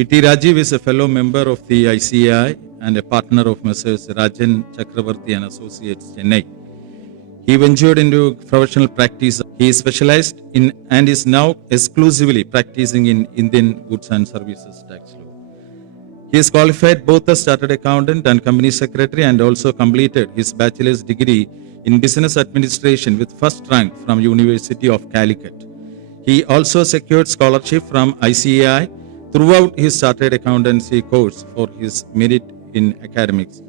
P.T. Rajeev is a fellow member of the ICAI and a partner of Messrs. Rajan Chakravarti and Associates, Chennai. He ventured into professional practice. He is specialized in and is now exclusively practicing in Indian goods and services tax law. He is qualified both as chartered accountant and company secretary, and also completed his bachelor's degree in business administration with first rank from University of Calicut. He also secured scholarship from ICAI throughout his chartered accountancy course for his merit in academics.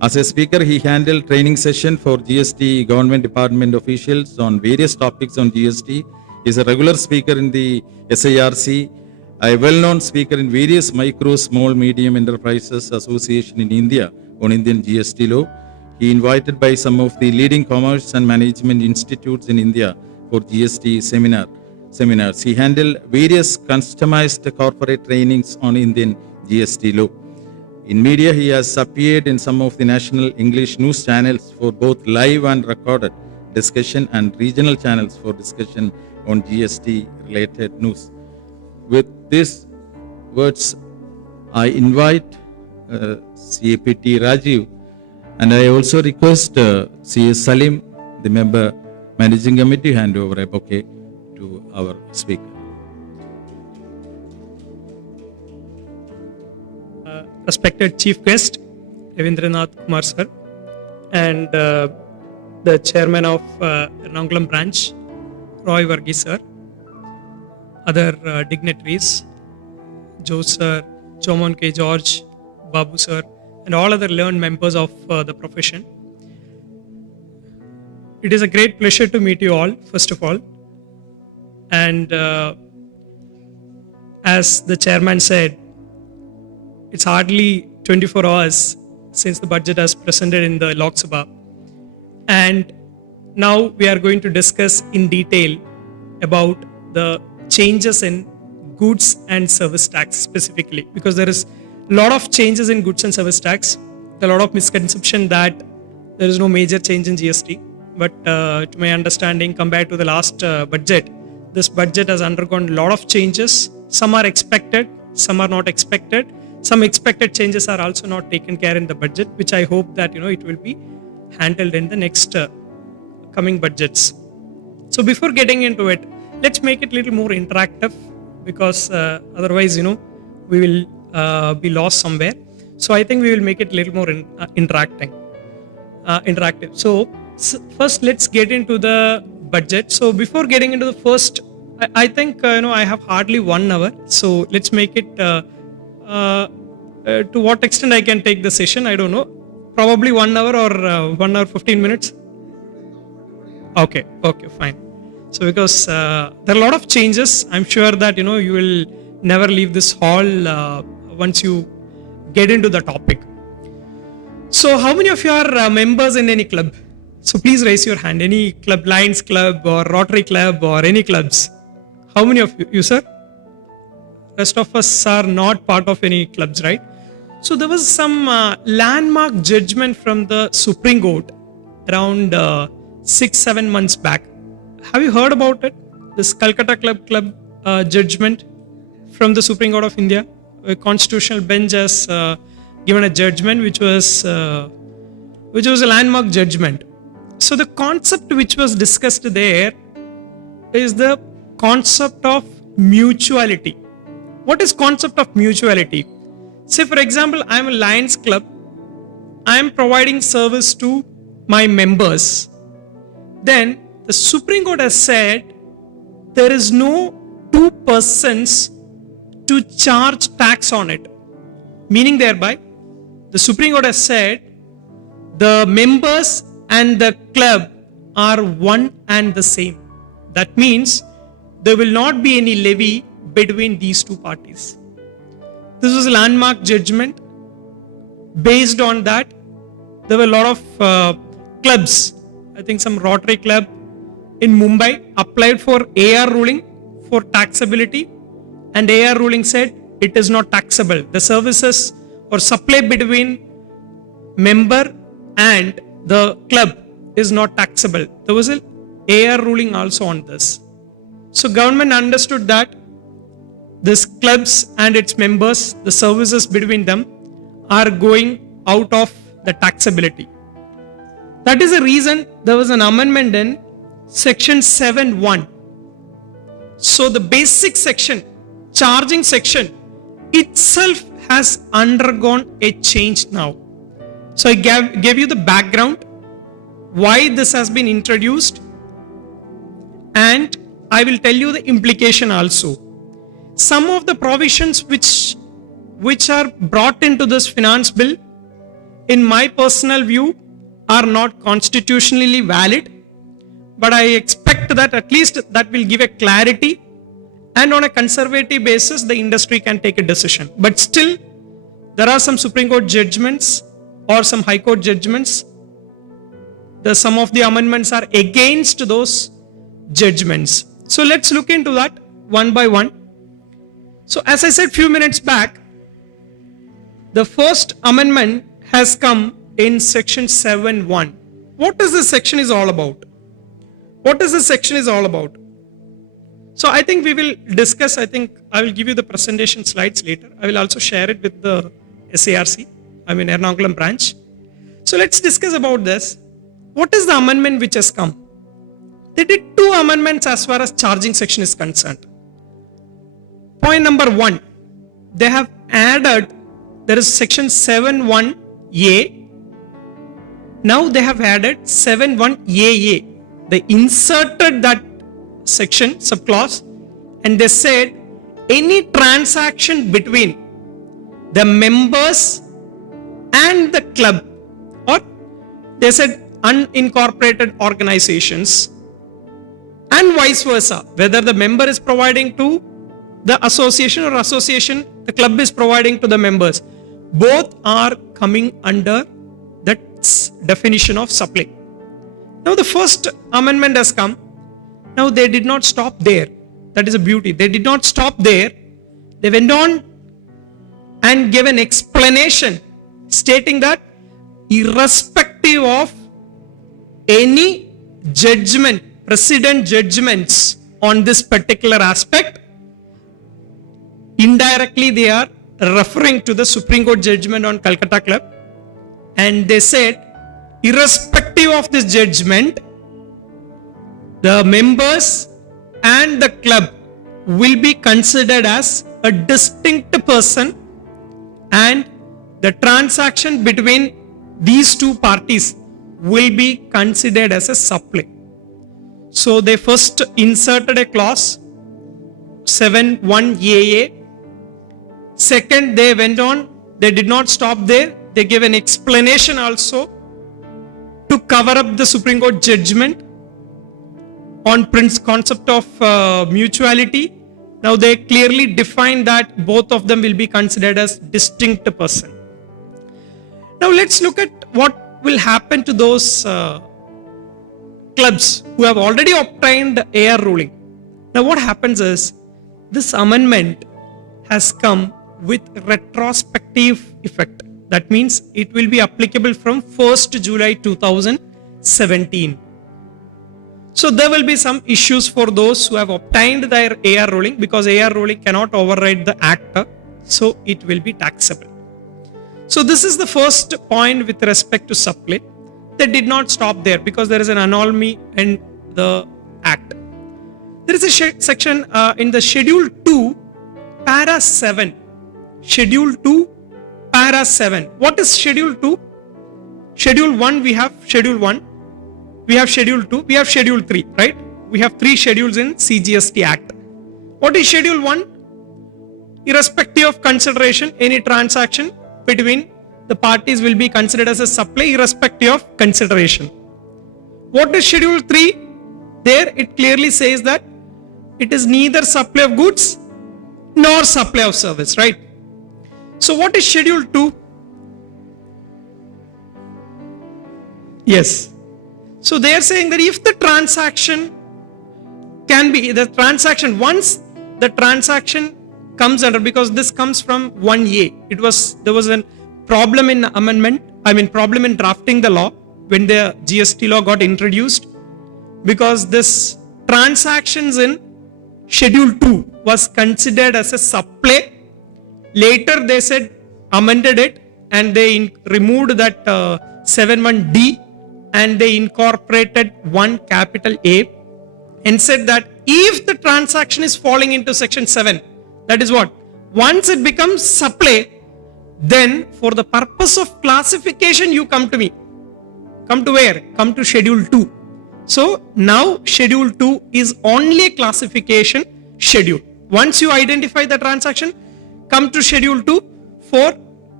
As a speaker, he handled training session for GST government department officials on various topics on GST. He is a regular speaker in the SIRC, a well-known speaker in various micro, small, medium enterprises association in India on Indian GST law. He invited by some of the leading commerce and management institutes in India for GST seminars. He handled various customized corporate trainings on Indian GST law. In media, he has appeared in some of the national English news channels for both live and recorded discussion, and regional channels for discussion on GST related news. With these words, I invite CAPT Rajeev, and I also request CS Salim, the member managing committee, hand over a bouquet to our speaker. Respected Chief Guest, Ravindranath Kumar Sir, and the Chairman of ERNAKULAM Branch, Roy Varghese Sir, other dignitaries, Joe Sir, Chomon K. George, Babu Sir, and all other learned members of the profession. It is a great pleasure to meet you all, first of all. And as the Chairman said, it's hardly 24 hours since the budget has presented in the Lok Sabha. And now we are going to discuss in detail about the changes in goods and service tax specifically, because there is a lot of changes in goods and service tax. There are a lot of misconception that there is no major change in GST. But to my understanding, compared to the last budget, this budget has undergone a lot of changes. Some are expected, some are not expected. Some expected changes are also not taken care in the budget, which I hope that it will be handled in the next coming budgets. So before getting into it, let's make it a little more interactive, because otherwise we will be lost somewhere. So I think we will make it a little more interactive. So first, let's get into the budget. So before getting into the first, I think I have hardly 1 hour. So let's make it. To what extent I can take the session, I don't know. Probably 1 hour or 1 hour 15 minutes. Okay, fine. So because there are a lot of changes, I'm sure that you will never leave this hall once you get into the topic. So how many of you are members in any club? So please raise your hand. Any club, Lions Club or Rotary Club or any clubs? How many of you, sir? Rest of us are not part of any clubs, right? So there was some landmark judgment from the Supreme Court around 6-7 months back. Have you heard about it? This Calcutta Club judgment from the Supreme Court of India. A constitutional bench has given a judgment which was a landmark judgment. So the concept which was discussed there is the concept of mutuality. What is concept of mutuality? Say for example, I am a Lions Club. I am providing service to my members. Then the Supreme Court has said there is no two persons to charge tax on it. Meaning thereby, the Supreme Court has said the members and the club are one and the same. That means there will not be any levy between these two parties. This was a landmark judgment. Based on that, there were a lot of clubs. I think some Rotary Club in Mumbai applied for AR ruling for taxability, and AR ruling said it is not taxable. The services or supply between member and the club is not taxable. There was an AR ruling also on this. So government understood that this clubs and its members, the services between them are going out of the taxability. That is the reason there was an amendment in section 7.1. So the basic section, charging section itself has undergone a change now. So I gave you the background, why this has been introduced, and I will tell you the implication also. Some of the provisions which are brought into this finance bill, in my personal view, are not constitutionally valid, but I expect that at least that will give a clarity, and on a conservative basis the industry can take a decision. But still there are some Supreme Court judgments or some High Court judgments. Some of the amendments are against those judgments. So let's look into that one by one. So as I said few minutes back, the first amendment has come in section 7.1. What is this section is all about? What is this section is all about? So I think we will discuss, I will give you the presentation slides later. I will also share it with the SARC, Ernakulam branch. So let's discuss about this. What is the amendment which has come? They did two amendments as far as charging section is concerned. Point number 1, they have added, there is section 7.1a. Now they have added 7.1aa. They inserted that section, subclause, and they said any transaction between the members and the club, or they said unincorporated organizations, and vice versa, whether the member is providing to the association or association, the club is providing to the members, both are coming under that definition of supply. Now the first amendment has come. Now they did not stop there. That is a beauty. They did not stop there. They went on and gave an explanation stating that irrespective of any judgment, precedent judgments on this particular aspect, indirectly they are referring to the Supreme Court judgment on Calcutta Club, and they said irrespective of this judgment, the members and the club will be considered as a distinct person, and the transaction between these two parties will be considered as a supply. So they first inserted a clause 7.1aa. Second, they went on, they did not stop there, they gave an explanation also to cover up the Supreme Court judgment on concept of mutuality. Now they clearly define that both of them will be considered as distinct person. Now let's look at what will happen to those clubs who have already obtained the AR ruling. Now what happens is, this amendment has come with retrospective effect. That means it will be applicable from 1st July 2017. So there will be some issues for those who have obtained their AR ruling, because AR ruling cannot override the act, so it will be taxable. So this is the first point with respect to supply. They did not stop there because there is an anomaly in the act. There is a section in the Schedule 2, Para 7. Schedule 2, Para 7. What is Schedule 2? Schedule 1, we have Schedule 1. We have Schedule 2. We have Schedule 3, right? We have 3 schedules in CGST Act. What is Schedule 1? Irrespective of consideration, any transaction between the parties will be considered as a supply irrespective of consideration. What is Schedule 3? There it clearly says that it is neither supply of goods nor supply of service, right? So what is Schedule 2? Yes. So they are saying that if the transaction can be, once the transaction comes under, because this comes from 1A, there was a problem in problem in drafting the law when the GST law got introduced, because this transactions in Schedule 2 was considered as a supply. Later they said amended it and they removed that 7(1)(d) and they incorporated 1 capital A and said that if the transaction is falling into section 7, that is what? Once it becomes supply, then for the purpose of classification you come to me. Come to where? Come to schedule 2. So now schedule 2 is only a classification schedule. Once you identify the transaction, come to schedule 2 for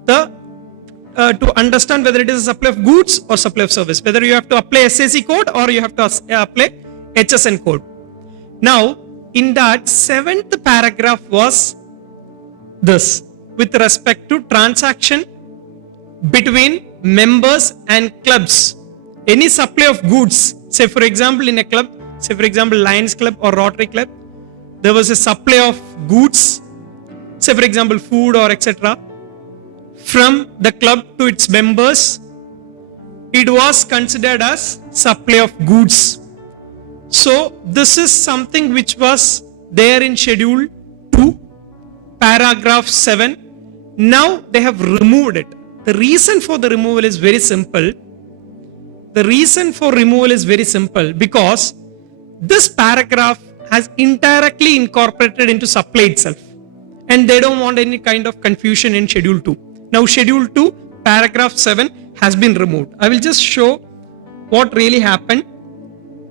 the to understand whether it is a supply of goods or supply of service, whether you have to apply SAC code or you have to apply HSN code. Now, in that 7th paragraph was this with respect to transaction between members and clubs. Any supply of goods, say for example in a club, say for example Lions Club or Rotary Club, there was a supply of goods, say for example food or etc. from the club to its members, it was considered as supply of goods. So this is something which was there in schedule 2, paragraph 7. Now they have removed it. The reason for the removal is very simple. The reason for removal is very simple because this paragraph has indirectly incorporated into supply itself, and they don't want any kind of confusion in schedule 2. Now schedule 2 paragraph 7 has been removed. I will just show what really happened.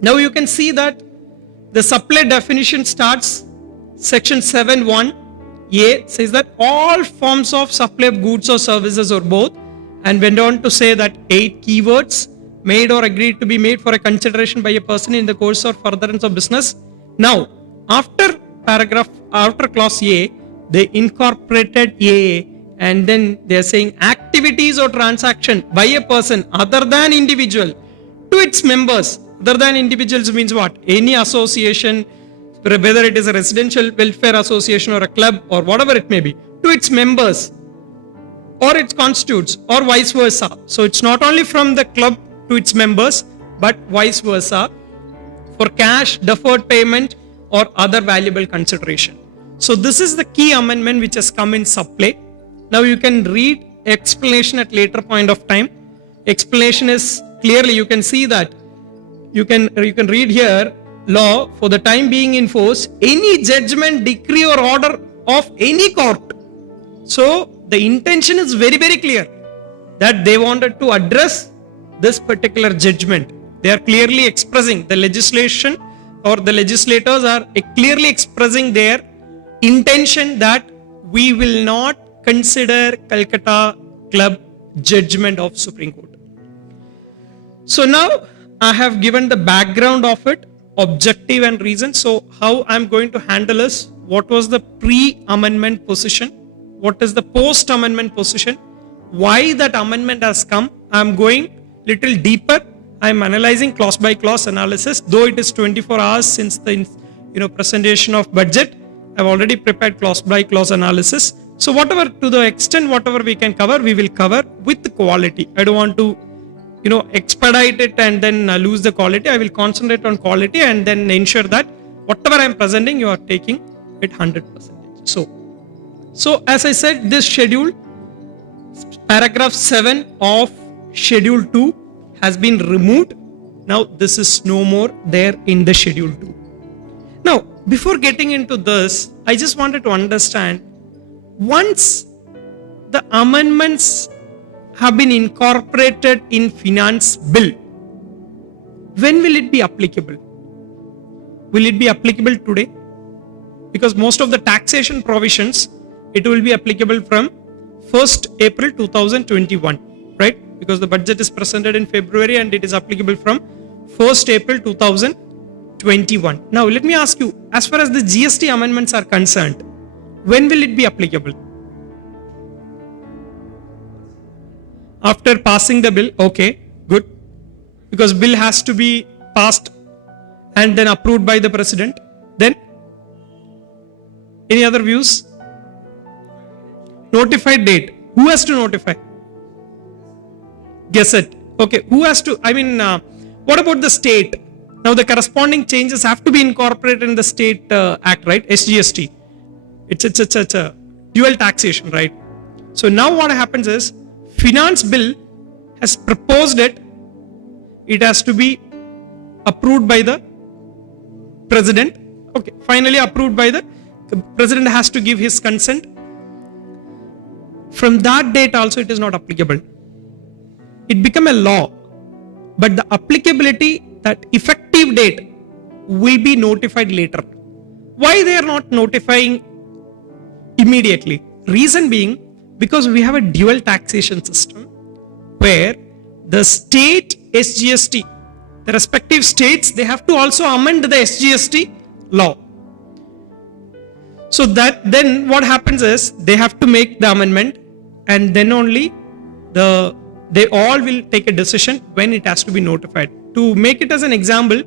Now you can see that the supply definition starts section 7(1)(a) says that all forms of supply of goods or services or both, and went on to say that 8 keywords made or agreed to be made for a consideration by a person in the course or furtherance of business. Now after clause A, they incorporated A, and then they are saying activities or transaction by a person other than individual to its members. Other than individuals means what? Any association, whether it is a residential welfare association or a club or whatever it may be, to its members or its constitutes or vice versa. So it's not only from the club to its members but vice versa for cash, deferred payment or other valuable consideration. So this is the key amendment which has come in supply. Now you can read explanation at later point of time. Explanation is clearly, you can see that you can read here, law for the time being in force, any judgment, decree or order of any court. So the intention is very, very clear that they wanted to address this particular judgment. They are clearly expressing, the legislation or the legislators are clearly expressing their intention that we will not consider Calcutta Club judgment of Supreme Court. So now I have given the background of it, objective and reason. So how I'm going to handle is, what was the pre-amendment position, what is the post-amendment position, why that amendment has come. I'm going little deeper. I'm analyzing clause by clause analysis, though it is 24 hours since the presentation of budget. I've already prepared clause by clause analysis. So whatever, to the extent whatever we can cover, we will cover with quality. I don't want to expedite it and then lose the quality. I will concentrate on quality and then ensure that whatever I am presenting, you are taking it 100%. So as I said, this schedule, paragraph 7 of schedule 2 has been removed. Now this is no more there in the schedule 2. Now before getting into this, I just wanted to understand, once the amendments have been incorporated in finance bill, when will it be applicable? Will it be applicable today? Because most of the taxation provisions, it will be applicable from 1st April 2021, right? Because the budget is presented in February and it is applicable from 1st April 2021. Now let me ask you, as far as the GST amendments are concerned, when will it be applicable? After passing the bill, okay, good. Because bill has to be passed and then approved by the president. Then, any other views? Notified date. Who has to notify? Gazette. Okay, who has to, what about the state? Now the corresponding changes have to be incorporated in the state act, right? SGST. It's a dual taxation, right? So now what happens is, finance bill has proposed it. It has to be approved by the president. Okay, finally approved by the president, has to give his consent. From that date also it is not applicable. It become a law, but the applicability, that effective date, will be notified later. Why they are not notifying immediately? Reason being, because we have a dual taxation system where the state SGST, the respective states, they have to also amend the SGST law. So that then what happens is, they have to make the amendment, and then only they all will take a decision when it has to be notified. To make it as an example,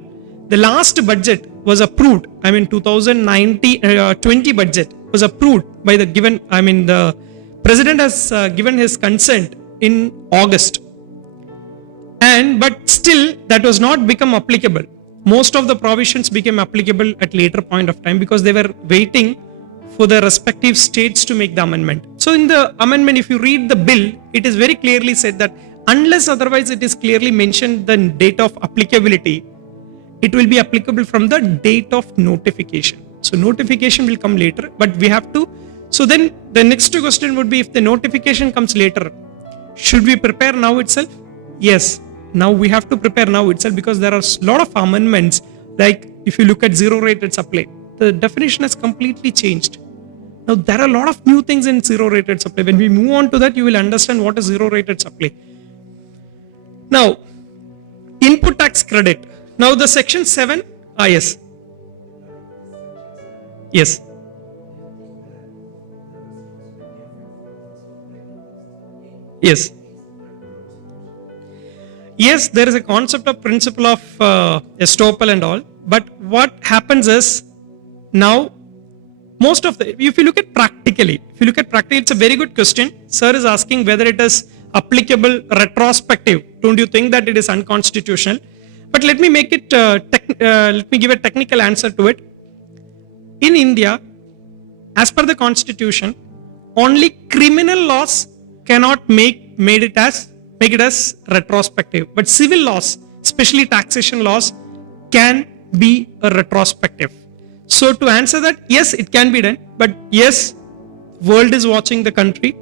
the last budget was approved. 2020 budget was approved by the given. The president has given his consent in August, but still that was not become applicable. Most of the provisions became applicable at later point of time, because they were waiting for the respective states to make the amendment. So in the amendment, if you read the bill, it is very clearly said that unless otherwise it is clearly mentioned the date of applicability, it will be applicable from the date of notification. So notification will come later, but we have to. So then the next question would be, if the notification comes later, should we prepare now itself? Yes, now we have to prepare now itself, because there are a lot of amendments. Like if you look at zero rated supply, the definition has completely changed. Now there are a lot of new things in zero rated supply. When we move on to that, you will understand what is zero rated supply. Now, input tax credit. Now the section 7, yes. Yes. Yes. Yes, there is a concept of principle of estoppel and all. But what happens is, now most of if you look at practically, it's a very good question. Sir is asking whether it is applicable retrospective. Don't you think that it is unconstitutional? But let me make it, let me give a technical answer to it. In India, as per the constitution, only criminal laws cannot make it as retrospective. But civil laws, especially taxation laws, can be a retrospective. So to answer that, yes, it can be done. But yes, world is watching the country,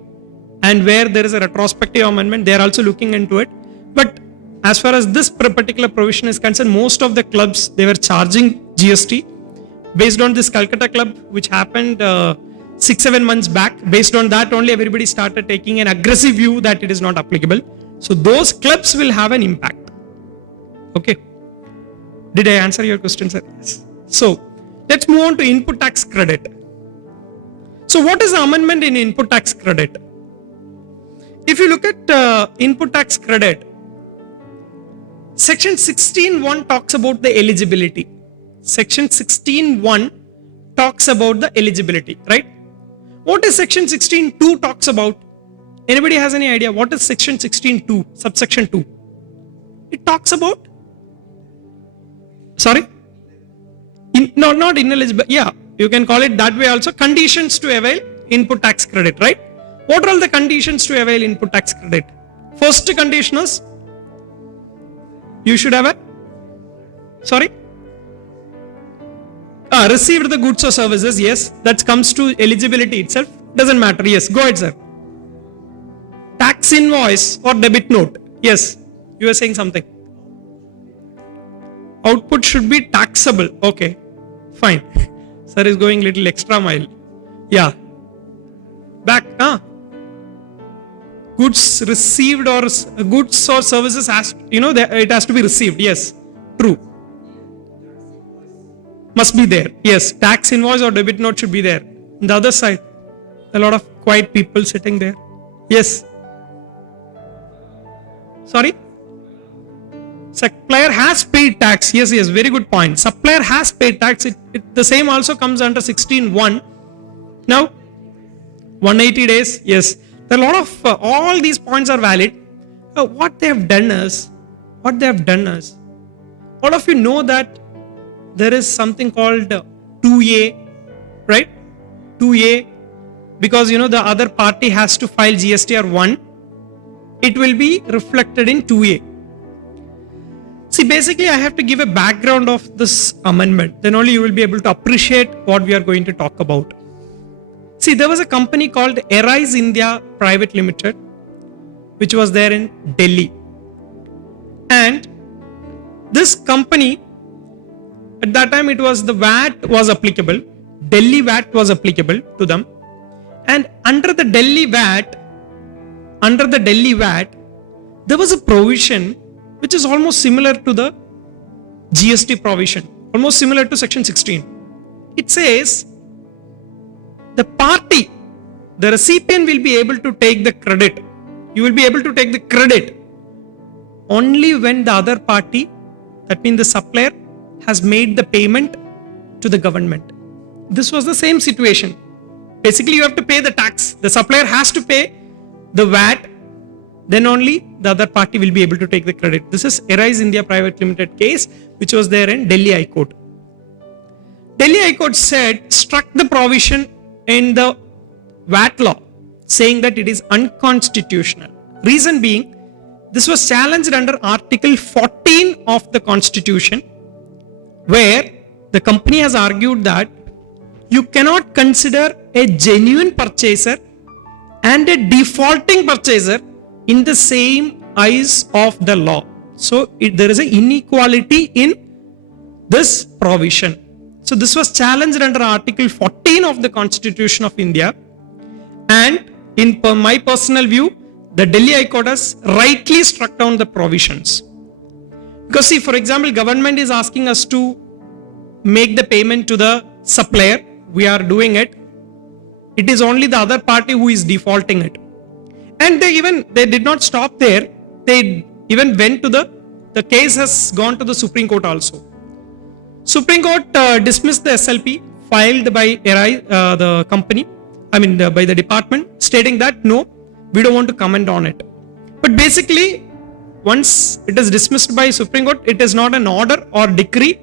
and where there is a retrospective amendment, they are also looking into it. But as far as this particular provision is concerned, most of the clubs, they were charging GST based on this Calcutta club, which happened 6-7 months back. Based on that only, everybody started taking an aggressive view that it is not applicable. So those clubs will have an impact. Okay. Did I answer your question, sir? Yes. So let's move on to input tax credit. So what is the amendment in input tax credit? If you look at input tax credit, section 16.1 talks about the eligibility. Section 16.1 talks about the eligibility, right? What is section 16.2 talks about? Anybody has any idea what is section 16.2, subsection 2? It talks about, sorry? Not ineligible. Yeah, you can call it that way also. Conditions to avail input tax credit, right? What are all the conditions to avail input tax credit? First condition is, you should have received the goods or services. Yes, that comes to eligibility itself. Doesn't matter. Yes, go ahead, sir. Tax invoice or debit note. Yes, you were saying something. Output should be taxable. Okay, fine. Sir is going little extra mile. Yeah. Back. Goods received or goods or services has, it has to be received. Yes, true. Must be there. Yes, tax invoice or debit note should be there. On the other side, a lot of quiet people sitting there. Yes. Sorry? Supplier has paid tax. Yes, very good point. Supplier has paid tax. The same also comes under 16.1. Now, 180 days. Yes. There are a lot of, all these points are valid. What they have done is, all of you know that there is something called 2A, right? 2A, because the other party has to file GSTR 1, it will be reflected in 2A. See, basically I have to give a background of this amendment, then only you will be able to appreciate what we are going to talk about. See, there was a company called Arise India Private Limited, which was there in Delhi. And this company, at that time it was the VAT was applicable, Delhi VAT was applicable to them. And under the Delhi VAT, there was a provision which is almost similar to the GST provision, almost similar to section 16. It says the party, the recipient will be able to take the credit. You will be able to take the credit only when the other party, that means the supplier, has made the payment to the government. This was the same situation. Basically, you have to pay the tax. The supplier has to pay the VAT, then only the other party will be able to take the credit. This is Arise India Private Limited case, which was there in Delhi High Court. Delhi High Court struck the provision in the VAT law, saying that it is unconstitutional. Reason being, this was challenged under Article 14 of the Constitution, where the company has argued that you cannot consider a genuine purchaser and a defaulting purchaser in the same eyes of the law. So there is an inequality in this provision. So this was challenged under Article 14 of the Constitution of India. And in my personal view, the Delhi High Court has rightly struck down the provisions. Because see, for example, government is asking us to make the payment to the supplier. We are doing it. It is only the other party who is defaulting it. And they did not stop there. They even went to the case has gone to the Supreme Court also. Supreme Court dismissed the SLP filed by the company, by the department, stating that no, we don't want to comment on it. But basically, once it is dismissed by Supreme Court, it is not an order or decree,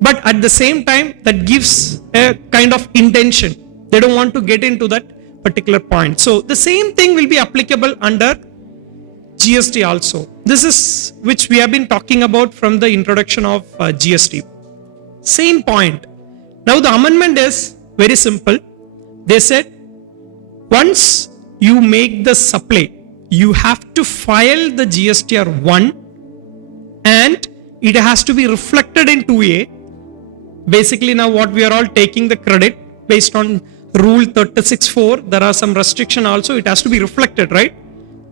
but at the same time, that gives a kind of intention. They don't want to get into that particular point. So the same thing will be applicable under GST also. This is which we have been talking about from the introduction of GST. Same point. Now the amendment is very simple. They said once you make the supply, you have to file the GSTR 1 and it has to be reflected in 2A. Basically now what we are all taking the credit based on rule 36.4. There are some restriction also. It has to be reflected, right?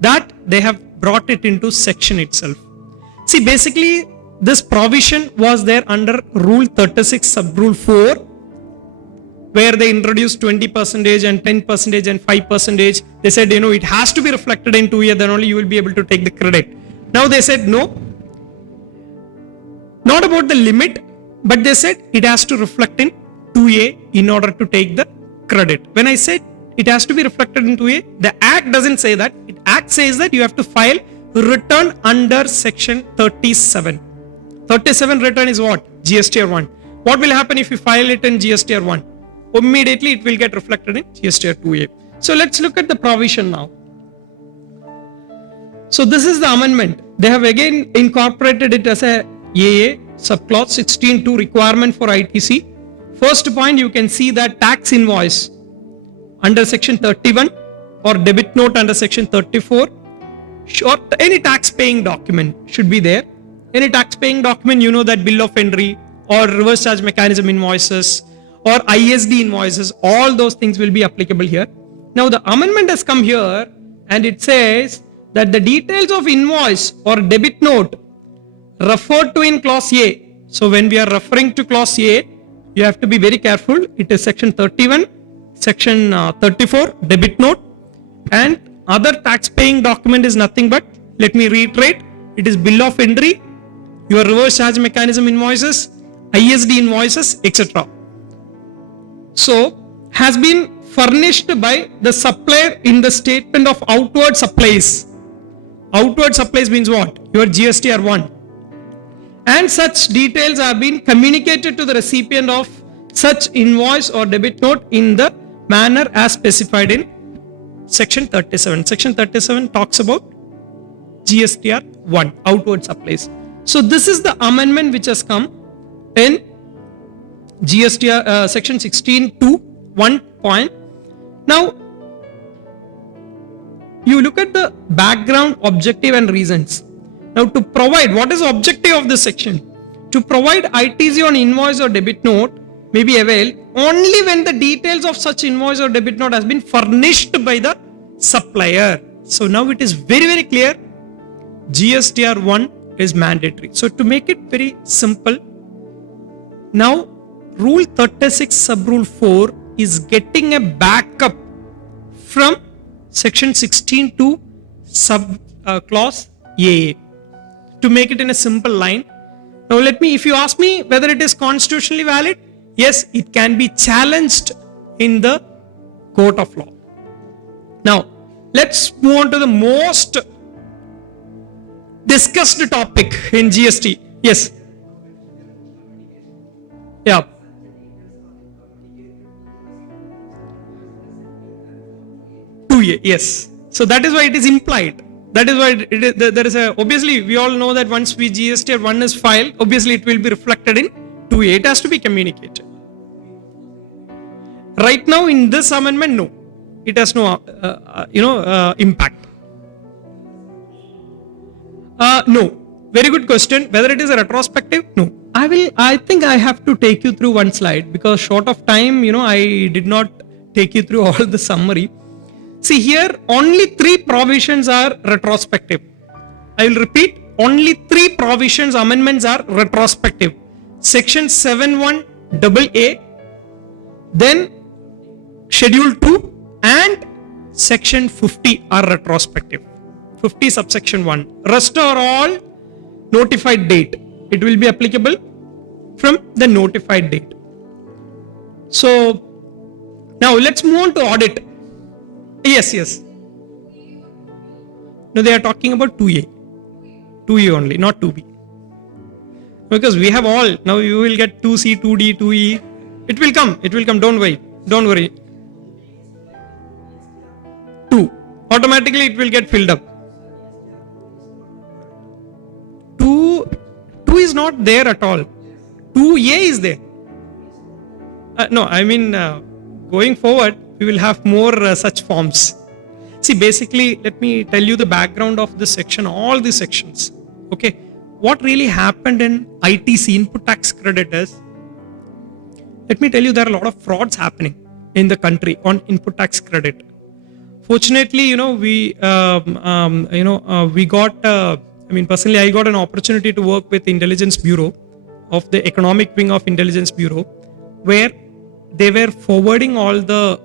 That they have brought it into section itself. See, basically this provision was there under rule 36 sub rule 4, where they introduced 20% and 10% and 5%. They said, it has to be reflected in 2A, then only you will be able to take the credit. Now they said no, not about the limit, but they said it has to reflect in 2A in order to take the credit. When I said it has to be reflected in 2A, the Act doesn't say that. The Act says that you have to file return under section 37. 37 return is what? GSTR 1. What will happen if you file it in GSTR 1? Immediately it will get reflected in GSTR 2A. So let's look at the provision now. So this is the amendment. They have again incorporated it as a AA subclause 16.2 requirement for ITC. First point, you can see that tax invoice under section 31 or debit note under section 34 or any tax paying document should be there. Any tax paying document, that bill of entry or reverse charge mechanism invoices or ISD invoices, all those things will be applicable here. Now the amendment has come here and it says that the details of invoice or debit note referred to in clause A. So when we are referring to clause A, you have to be very careful. It is section 31, section 34, debit note, and other tax paying document is nothing but, let me reiterate, it is bill of entry, your reverse charge mechanism invoices, ISD invoices, etc. So has been furnished by the supplier in the statement of outward supplies. Outward supplies means what? Your GSTR 1. and such details have been communicated to the recipient of such invoice or debit note in the manner as specified in section 37. Section 37 talks about GSTR 1, outward supplies. So this is the amendment which has come in GSTR section 16 to 1 point. Now, you look at the background, objective and reasons. Now to provide, what is the objective of this section? To provide ITC on invoice or debit note may be availed only when the details of such invoice or debit note has been furnished by the supplier. So now it is very, very clear. GSTR 1 is mandatory. So to make it very simple, now Rule 36 sub Rule 4 is getting a backup from section 16 to sub clause AA to make it in a simple line. Now if you ask me whether it is constitutionally valid, yes, it can be challenged in the court of law. Now let's move on to the most discussed topic in GST. Yes. Yeah. Yes. So that is why it is implied. That is why there is a, obviously we all know that once we GSTR 1 is filed, obviously it will be reflected in 2A. It has to be communicated. Right now in this amendment, no. It has no, impact. No. Very good question. Whether it is a retrospective? No. I think I have to take you through one slide because short of time, I did not take you through all the summary. See here, only 3 provisions are retrospective. I will repeat, only 3 provisions, amendments are retrospective. Section 71AA, then Schedule 2 and Section 50 are retrospective. 50 subsection 1. Rest are all notified date. It will be applicable from the notified date. So now let's move on to audit. Yes. No, they are talking about 2A. 2A only, not 2B. Because we have all. Now you will get 2C, 2D, 2E. It will come. Don't worry. 2. Automatically it will get filled up. 2 is not there at all. 2A is there. Going forward, we will have more such forms. See, basically, let me tell you the background of this section, all these sections. Okay, what really happened in ITC, input tax credit, is, let me tell you, there are a lot of frauds happening in the country on input tax credit. Fortunately, we got. Personally, I got an opportunity to work with Intelligence Bureau of the Economic Wing of Intelligence Bureau, where they were forwarding all the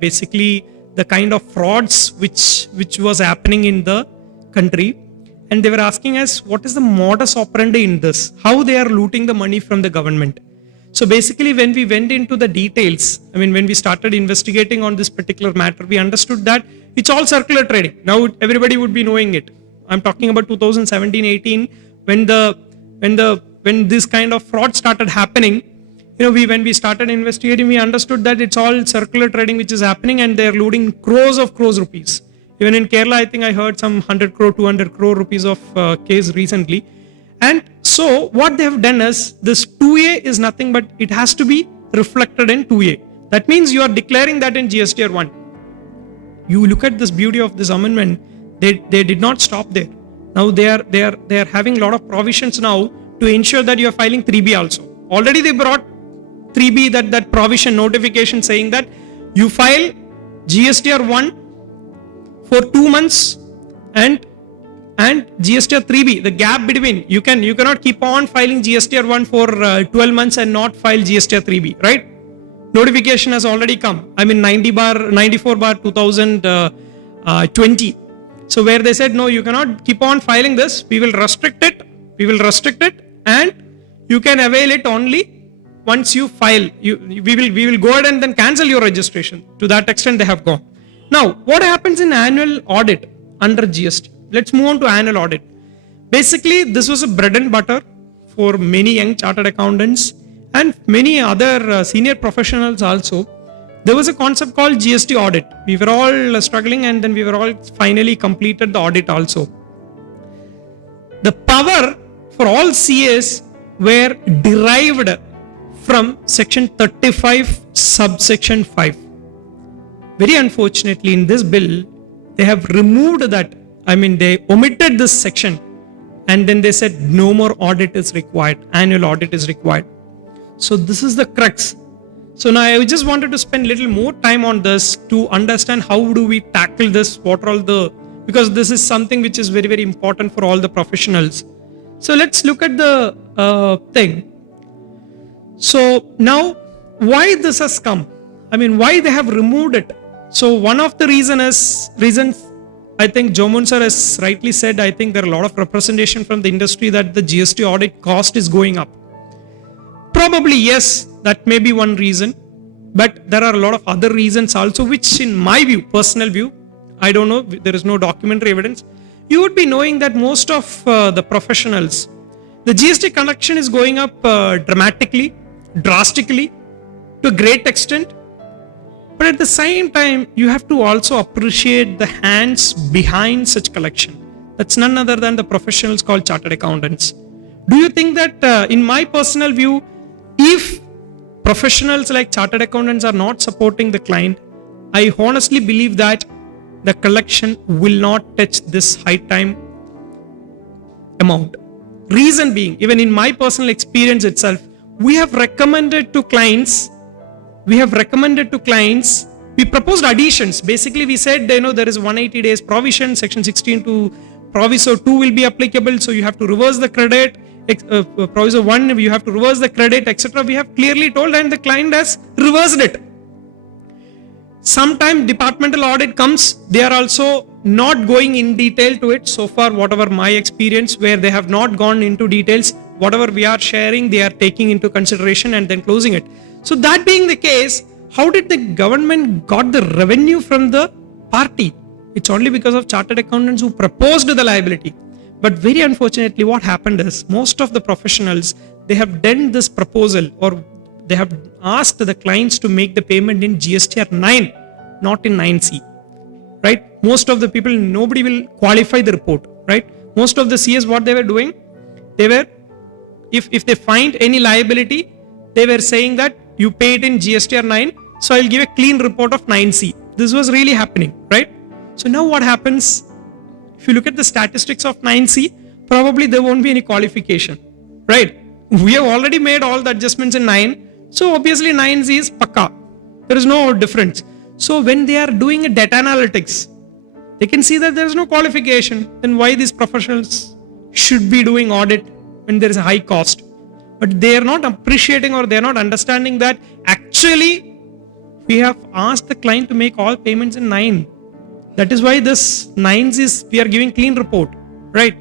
basically the kind of frauds which was happening in the country, and they were asking us what is the modus operandi in this, how they are looting the money from the government. So basically when we went into the details, when we started investigating on this particular matter, we understood that it's all circular trading. Now everybody would be knowing it. I'm talking about 2017-18 when this kind of fraud started happening. When we started investigating, we understood that it's all circular trading which is happening, and they're looting crores rupees. Even in Kerala, I think I heard some 100 crore, 200 crore rupees of case recently. And so what they have done is, this 2A is nothing but it has to be reflected in 2A. That means you are declaring that in GSTR 1. You look at this beauty of this amendment, they did not stop there. Now they are having a lot of provisions now to ensure that you are filing 3B also. Already they brought 3B, that provision notification saying that you file GSTR 1 for 2 months and GSTR 3B, the gap between, you cannot keep on filing GSTR 1 for 12 months and not file GSTR 3B, right? Notification has already come. 94/2020. So where they said, no, you cannot keep on filing this. We will restrict it, and you can avail it only once you file. We will go ahead and then cancel your registration. To that extent they have gone. Now what happens in annual audit under GST? Let's move on to annual audit. basically this was a bread and butter for many young chartered accountants and many other senior professionals also. There was a concept called GST audit. We were all struggling, and then we were all finally completed the audit also. The power for all CAs were derived from section 35 subsection 5. Very unfortunately, in this bill, they have removed that. I mean, they omitted this section, and then they said no more audit is required, annual audit is required. So this is the crux. So now I just wanted to spend a little more time on this to understand how do we tackle this, what are all the, because this is something which is very, very important for all the professionals. So let's look at the thing. So now, why this has come? I mean, why they have removed it? So one of the reasons, I think Jomun sir has rightly said, I think there are a lot of representation from the industry that the GST audit cost is going up. Probably yes, that may be one reason, but there are a lot of other reasons also, which in my view, personal view, I don't know, there is no documentary evidence. You would be knowing that most of the professionals, the GST collection is going up drastically, to a great extent. But at the same time, you have to also appreciate the hands behind such collection. That's none other than the professionals called chartered accountants. Do you think that, in my personal view, if professionals like chartered accountants are not supporting the client, I honestly believe that the collection will not touch this high time amount. Reason being, even in my personal experience itself, we recommended to clients, we proposed additions. Basically, we said, there is 180 days provision, section 16 to proviso 2 will be applicable, so you have to reverse the credit. Proviso 1, you have to reverse the credit, etc. We have clearly told, and the client has reversed it. Sometime departmental audit comes, they are also not going in detail to it. So far, whatever my experience, where they have not gone into details, whatever we are sharing, they are taking into consideration and then closing it. So that being the case, how did the government got the revenue from the party? It's only because of chartered accountants who proposed the liability. But very unfortunately, what happened is most of the professionals, they have done this proposal, or they have asked the clients to make the payment in GSTR 9, not in 9C, right? Most of the people, nobody will qualify the report, right? Most of the CS, what they were doing, they were, if they find any liability, they were saying that you pay it in GSTR 9, so I'll give a clean report of 9C. This was really happening, right? So now what happens? If you look at the statistics of 9C, probably there won't be any qualification, right? We have already made all the adjustments in 9, so obviously 9C is pakka. There is no difference. So when they are doing a data analytics, they can see that there is no qualification. Then why these professionals should be doing audit when there is a high cost? But they are not appreciating, or they are not understanding that actually we have asked the client to make all payments in 9. That is why this 9s is, we are giving clean report, right?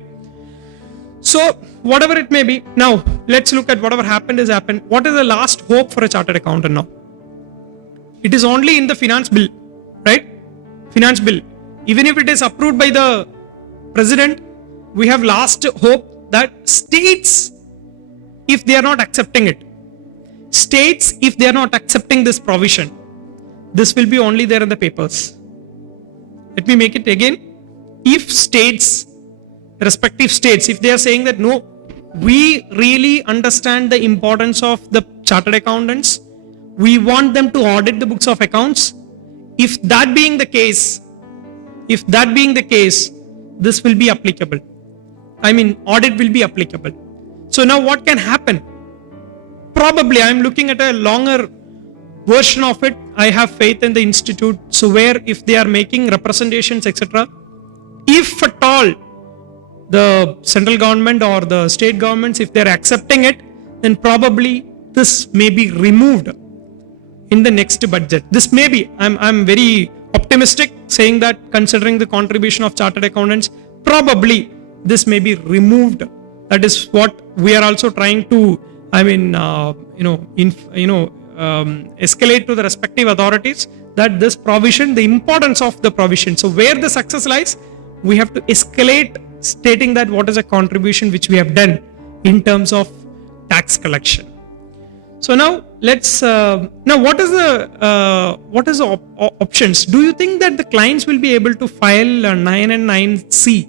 So whatever it may be, now let's look at whatever happened has happened. What is the last hope for a chartered accountant now? It is only in the finance bill, right? Finance bill. Even if it is approved by the president, we have last hope that states, if they are not accepting it, if they are not accepting this provision, this will be only there in the papers. Let me make it again. If states, respective states, if they are saying that no, we really understand the importance of the chartered accountants, we want them to audit the books of accounts. If that being the case, this will be applicable. I mean, audit will be applicable. So now what can happen? Probably I am looking at a longer version of it. I have faith in the institute. So where if they are making representations, etc., if at all the central government or the state governments, if they are accepting it, then probably this may be removed in the next budget. This may be, I'm very optimistic saying that, considering the contribution of chartered accountants, probably this may be removed. That is what we are also trying to, escalate to the respective authorities, that this provision, the importance of the provision. So where the success lies, we have to escalate stating that what is a contribution which we have done in terms of tax collection. So now let's now what is the options? Do you think that the clients will be able to file 9 and 9C?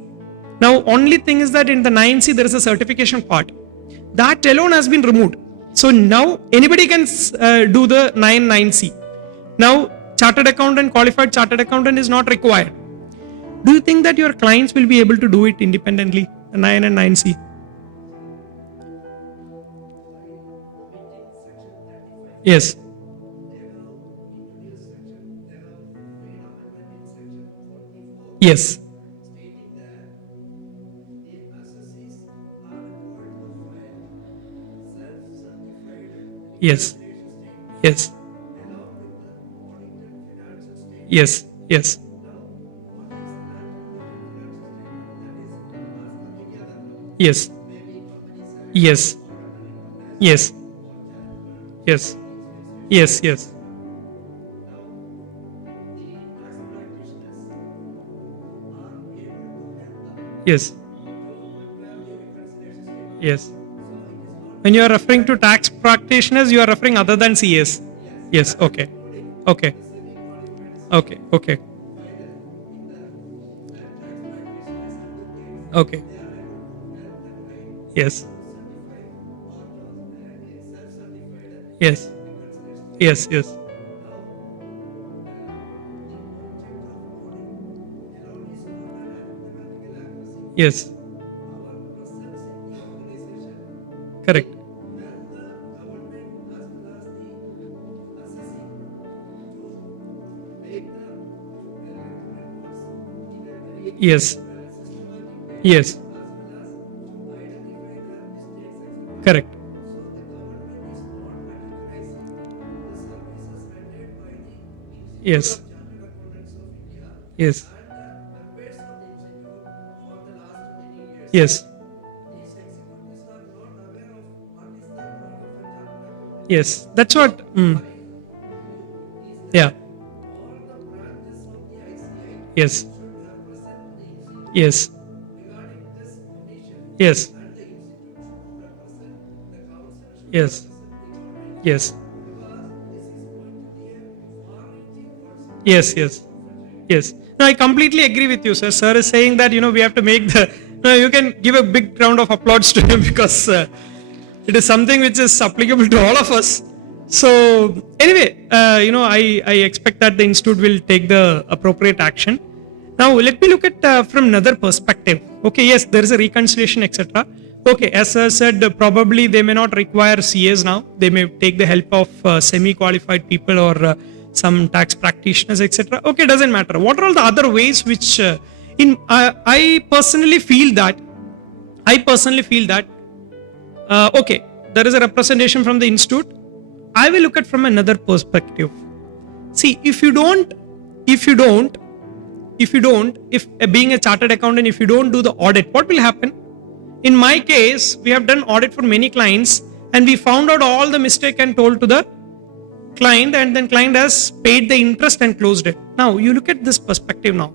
Now only thing is that in the 9C there is a certification part that alone has been removed. So now anybody can do the 9C. Now chartered accountant, qualified chartered accountant is not required. Do you think that your clients will be able to do it independently, the 9 and 9C? Yes. Yes. Yes. Yes. Yes. Yes. Yes. Yes. Yes. Yes. Yes. Yes. Yes. Yes. When you are referring to tax practitioners, you are referring other than CS. Yes. Okay. Okay. Okay. Okay. Okay. Yes. Yes. Yes. Yes. Yes. Correct. Yes. Yes. Correct. Yes. Yes. Yes. Yes. That's what. Yeah. Yes. Yes. Yes. Yes. Yes. Yes. Yes. Yes. No, I completely agree with you, sir. Sir is saying that we have to make the. No, you can give a big round of applause to him because it is something which is applicable to all of us. So anyway, I expect that the institute will take the appropriate action. Now let me look at from another perspective. Okay, yes, there is a reconciliation, etc. Okay, as sir said, probably they may not require CAs now. They may take the help of semi-qualified people or some tax practitioners, etc. Okay, doesn't matter. What are all the other ways which I personally feel that okay, there is a representation from the institute. I will look at from another perspective. See, if being a chartered accountant, if you don't do the audit, what will happen? In my case, we have done audit for many clients and we found out all the mistake and told to the client, and then client has paid the interest and closed it. Now you look at this perspective now.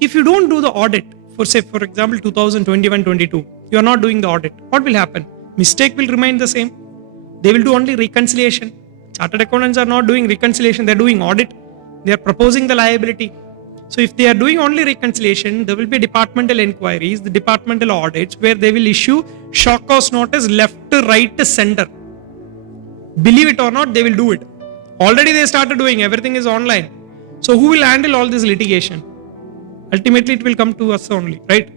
If you don't do the audit for example 2021-22, you are not doing the audit, what will happen? Mistake will remain the same. They will do only reconciliation. Chartered accountants are not doing reconciliation, they are doing audit. They are proposing the liability. So if they are doing only reconciliation, there will be departmental inquiries, the departmental audits, where they will issue shock cause notice left to right to center. Believe it or not, they will do it. Already they started doing, everything is online. So who will handle all this litigation? Ultimately it will come to us only, right?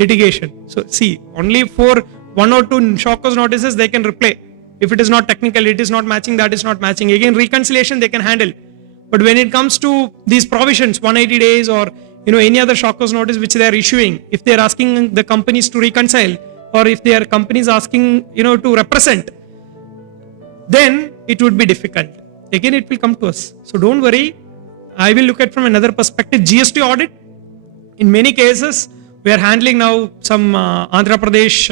Litigation. So see, only for 1 or 2 shock cause notices they can replay. If it is not technical, it is not matching, that is not matching. Again, reconciliation they can handle. But when it comes to these provisions, 180 days or any other shock cause notice which they are issuing, if they are asking the companies to reconcile, or if their companies asking to represent, then it would be difficult. Again, it will come to us. So don't worry. I will look at from another perspective. GST audit. In many cases, we are handling now some Andhra Pradesh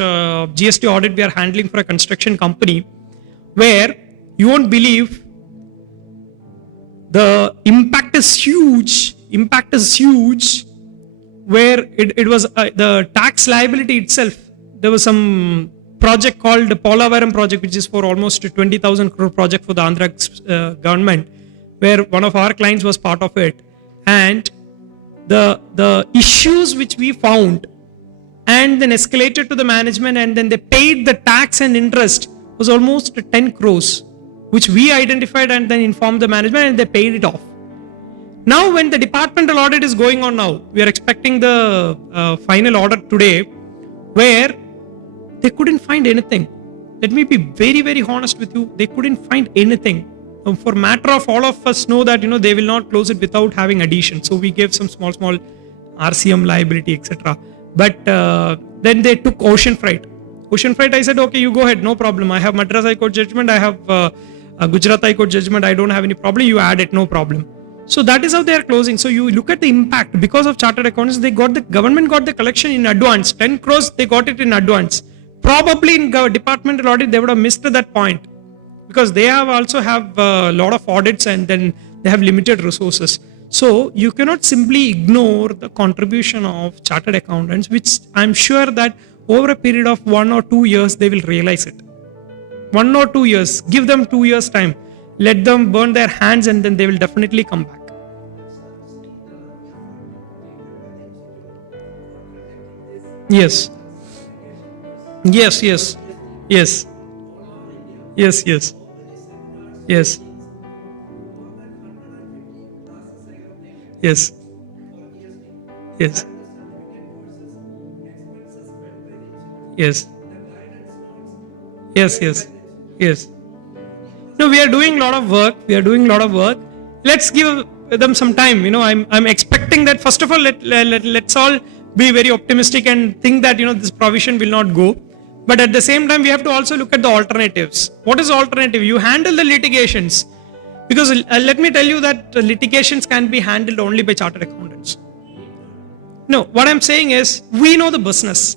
GST audit we are handling for a construction company, where you won't believe the impact is huge. where it was the tax liability itself. There was some project called the Polavaram project, which is for almost 20,000 crore project for the Andhra government, where one of our clients was part of it. And the issues which we found and then escalated to the management, and then they paid the tax and interest was almost 10 crores, which we identified and then informed the management, and they paid it off. Now, when the departmental audit is going on now, we are expecting the final audit today, where they couldn't find anything. Let me be very, very honest with you. They couldn't find anything. For matter of all of us know that, they will not close it without having addition. So we gave some small RCM liability, etc. But then they took ocean freight. Ocean freight, I said, okay, you go ahead, no problem. I have Madras High Court judgment. I have Gujarat High Court judgment. I don't have any problem. You add it, no problem. So that is how they are closing. So you look at the impact. Because of chartered accountants, government got the collection in advance. 10 crores, they got it in advance. Probably in departmental audit, they would have missed that point, because they also have a lot of audits, and then they have limited resources. So you cannot simply ignore the contribution of chartered accountants, which I'm sure that over a period of 1 or 2 years, they will realize it. 1 or 2 years, give them 2 years time, let them burn their hands, and then they will definitely come back. Yes. Yes. Yes. Yes. Yes. Yes. Yes. Yes. Yes. Yes. Yes. Yes. Yes. No, we are doing a lot of work. Let's give them some time. I'm expecting that, first of all, let's all be very optimistic and think that, this provision will not go. But at the same time, we have to also look at the alternatives. What is the alternative? You handle the litigations. Because let me tell you that litigations can be handled only by chartered accountants. No, what I'm saying is, we know the business.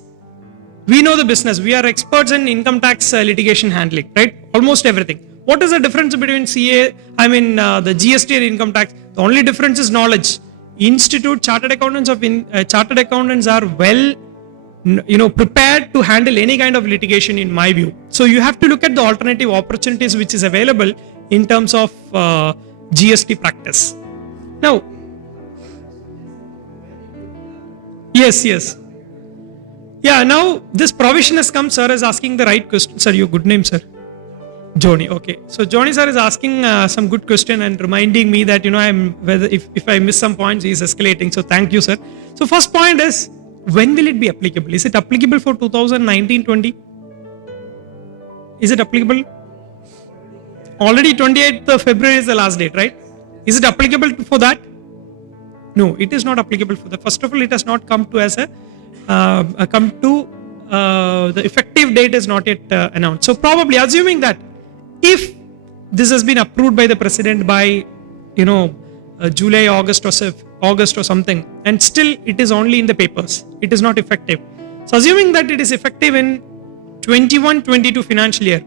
We are experts in income tax litigation handling, right? Almost everything. What is the difference between the GST and income tax? The only difference is knowledge. Chartered accountants are well, prepared to handle any kind of litigation, in my view. So you have to look at the alternative opportunities which is available in terms of GST practice. Now, yes. Yeah, now this provision has come. Sir is asking the right question. Sir, your good name, sir? Johnny. Okay. So Johnny sir is asking some good question and reminding me that, if I miss some points, he is escalating. So thank you, sir. So first point is, when will it be applicable? Is it applicable for 2019-20? Is it applicable? Already 28th of February is the last date, right? Is it applicable for that? No, it is not applicable for that. First of all, it has not come to as the effective date is not yet announced. So probably, assuming that if this has been approved by the president by, July, August or something, and still it is only in the papers, it is not effective. So assuming that it is effective in 21-22 financial year,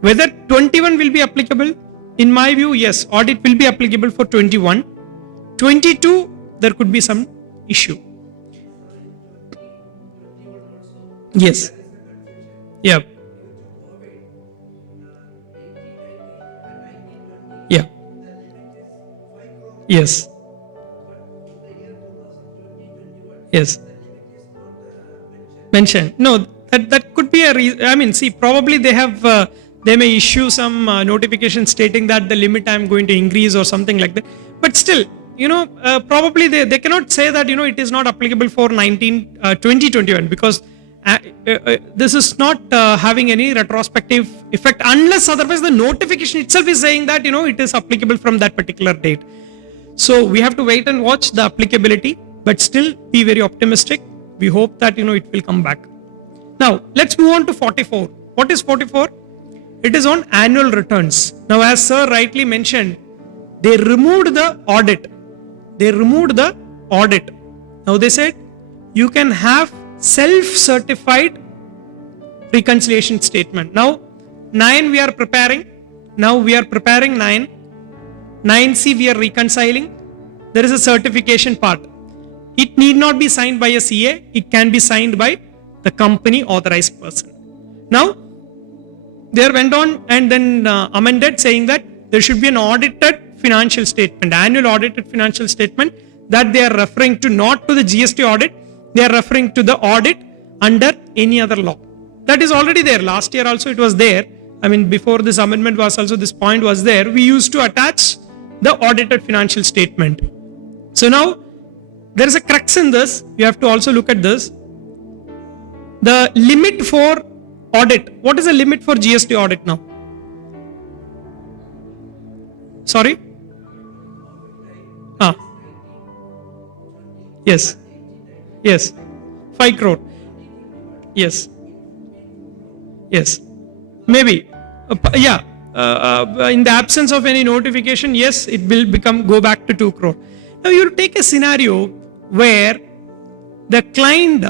whether 21 will be applicable, in my view, yes, audit will be applicable for 21. 22, there could be some issue. Yes. Yeah. Yeah. Yes. Yes. Mention. No, that could be a reason. Probably they may issue some notification stating that the limit I'm going to increase or something like that. But still, probably they cannot say that, it is not applicable for 2021, because this is not having any retrospective effect, unless otherwise the notification itself is saying that, it is applicable from that particular date. So we have to wait and watch the applicability, but still be very optimistic. We hope that, it will come back. Now, let's move on to 44. What is 44? It is on annual returns. Now, as sir rightly mentioned, they removed the audit. Now, they said you can have self-certified reconciliation statement. Now, 9 we are preparing. 9C we are reconciling. There is a certification part. it need not be signed by a CA, it can be signed by the company authorized person. Now, they went on and then amended, saying that there should be an audited financial statement, annual audited financial statement, that they are referring to, not to the GST audit, they are referring to the audit under any other law. That is already there. Last year also it was there. I mean, before this amendment was also, this point was there. We used to attach the audited financial statement. So now there is a crux in this. You have to also look at this. The limit for audit. What is the limit for GST audit now? Sorry? Yes. Yes. 5 crore. Yes. Yes. Maybe. In the absence of any notification, yes, it will go back to 2 crore. Now you take a scenario where the client,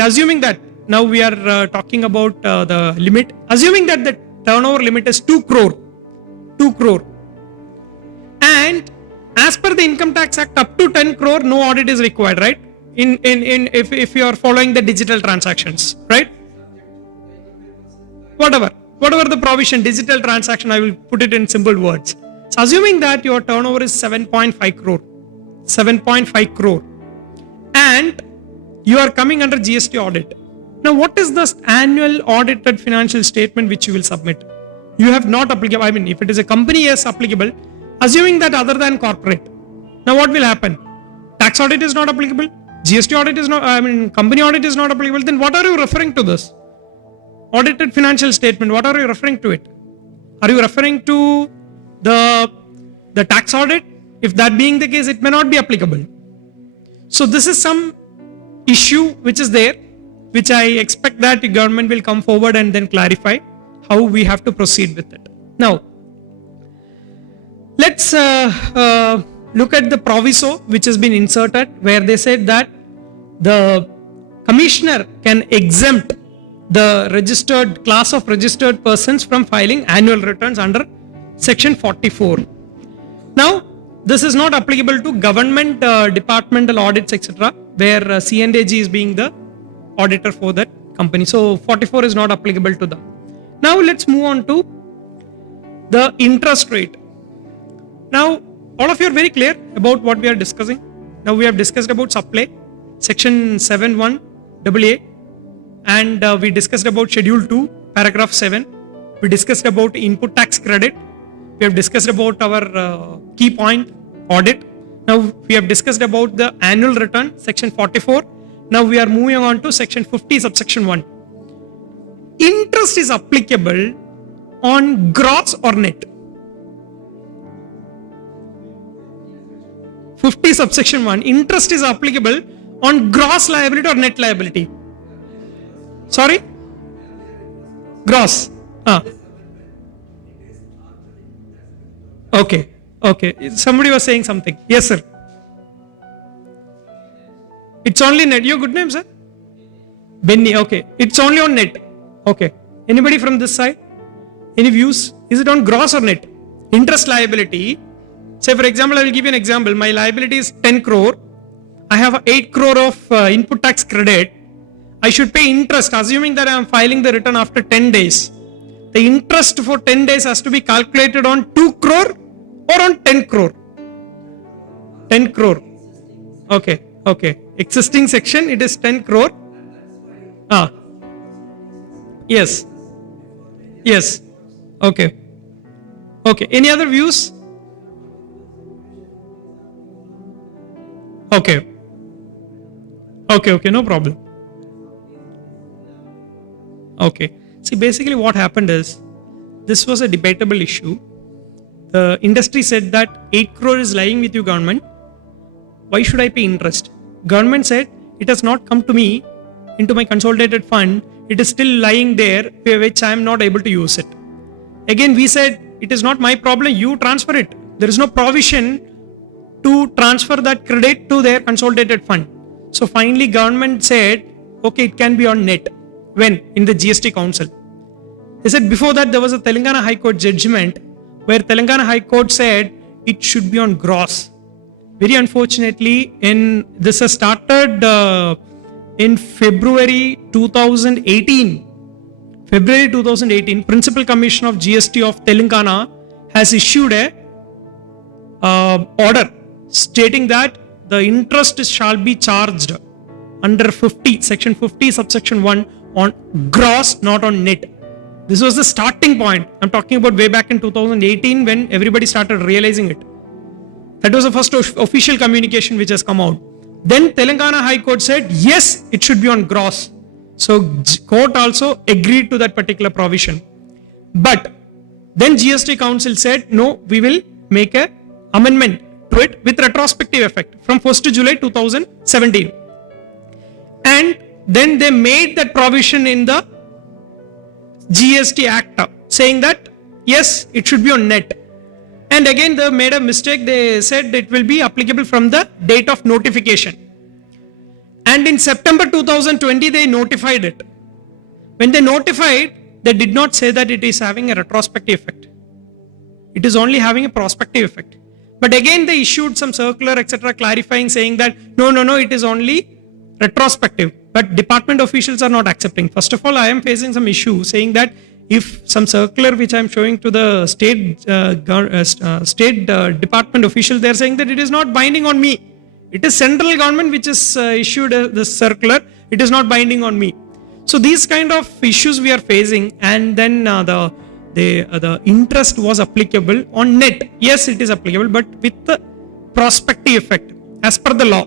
assuming that now we are talking about the limit, assuming that the turnover limit is 2 crore, and as per the Income Tax Act, up to 10 crore, no audit is required, right? If you are following the digital transactions, right? Whatever the provision, digital transaction, I will put it in simple words. So assuming that your turnover is 7.5 crore, and you are coming under GST audit. Now, what is the annual audited financial statement which you will submit? You have not applicable. I mean, if it is a company, yes, applicable. Assuming that other than corporate. Now, what will happen? Tax audit is not applicable. GST audit is not, company audit is not applicable. Then what are you referring to this? Audited financial statement. What are you referring to it? Are you referring to the tax audit? If that being the case, it may not be applicable. So this is some issue which is there, which I expect that the government will come forward and then clarify how we have to proceed with it. Now, let's look at the proviso which has been inserted, where they said that the commissioner can exempt the registered class of registered persons from filing annual returns under section 44. Now, this is not applicable to government departmental audits, etc., where C&AG is being the auditor for that company. So 44 is not applicable to them. Now let's move on to the interest rate. Now, all of you are very clear about what we are discussing. Now we have discussed about supply, section 7(1)AA, and we discussed about schedule 2, paragraph 7. We discussed about input tax credit. We have discussed about our key point, audit. Now we have discussed about the annual return, section 44. Now we are moving on to section 50, subsection 1. Interest is applicable on gross or net? 50, subsection 1. Interest is applicable on gross liability or net liability? Sorry? Gross. Okay. Somebody was saying something. Yes, sir. It's only net. Your good name, sir? Benny. Okay. It's only on net. Okay. Anybody from this side? Any views? Is it on gross or net? Interest liability. Say, for example, I will give you an example. My liability is 10 crore. I have 8 crore of input tax credit. I should pay interest, assuming that I am filing the return after 10 days. The interest for 10 days has to be calculated on 2 crore or on 10 crore? 10 crore. Okay. Existing section, it is 10 crore. Yes. Okay. Any other views? Okay, no problem. Okay. See, basically what happened is, this was a debatable issue. The industry said that 8 crore is lying with you, government. Why should I pay interest? Government said, it has not come to me into my consolidated fund. It is still lying there, which I am not able to use it. Again, we said, it is not my problem, you transfer it. There is no provision to transfer that credit to their consolidated fund. So finally, government said, okay, it can be on net. When? In the GST Council. They said before that there was a Telangana High Court judgment where Telangana High Court said it should be on gross. very unfortunately, this has started in February 2018. February 2018, Principal Commission of GST of Telangana has issued a order stating that the interest shall be charged under 50, section 50, subsection 1 on gross, not on net. This was the starting point. I'm talking about way back in 2018 when everybody started realizing it. That was the first official communication which has come out. Then Telangana High Court said, yes, it should be on gross. So court also agreed to that particular provision. But then GST Council said, no, we will make a amendment to it with retrospective effect from 1st July 2017. And then they made that provision in the GST Act saying that, yes, it should be on net. And again, they made a mistake. They said it will be applicable from the date of notification. And in September 2020, they notified it. When they notified, they did not say that it is having a retrospective effect. It is only having a prospective effect. But again, they issued some circular, etc., clarifying, saying that no, it is only retrospective. But department officials are not accepting. First of all, I am facing some issue saying that if some circular which I am showing to the state department official, they are saying that it is not binding on me. It is central government which has issued this circular. It is not binding on me. So these kind of issues we are facing, and then the interest was applicable on net. Yes, it is applicable, but with the prospective effect as per the law.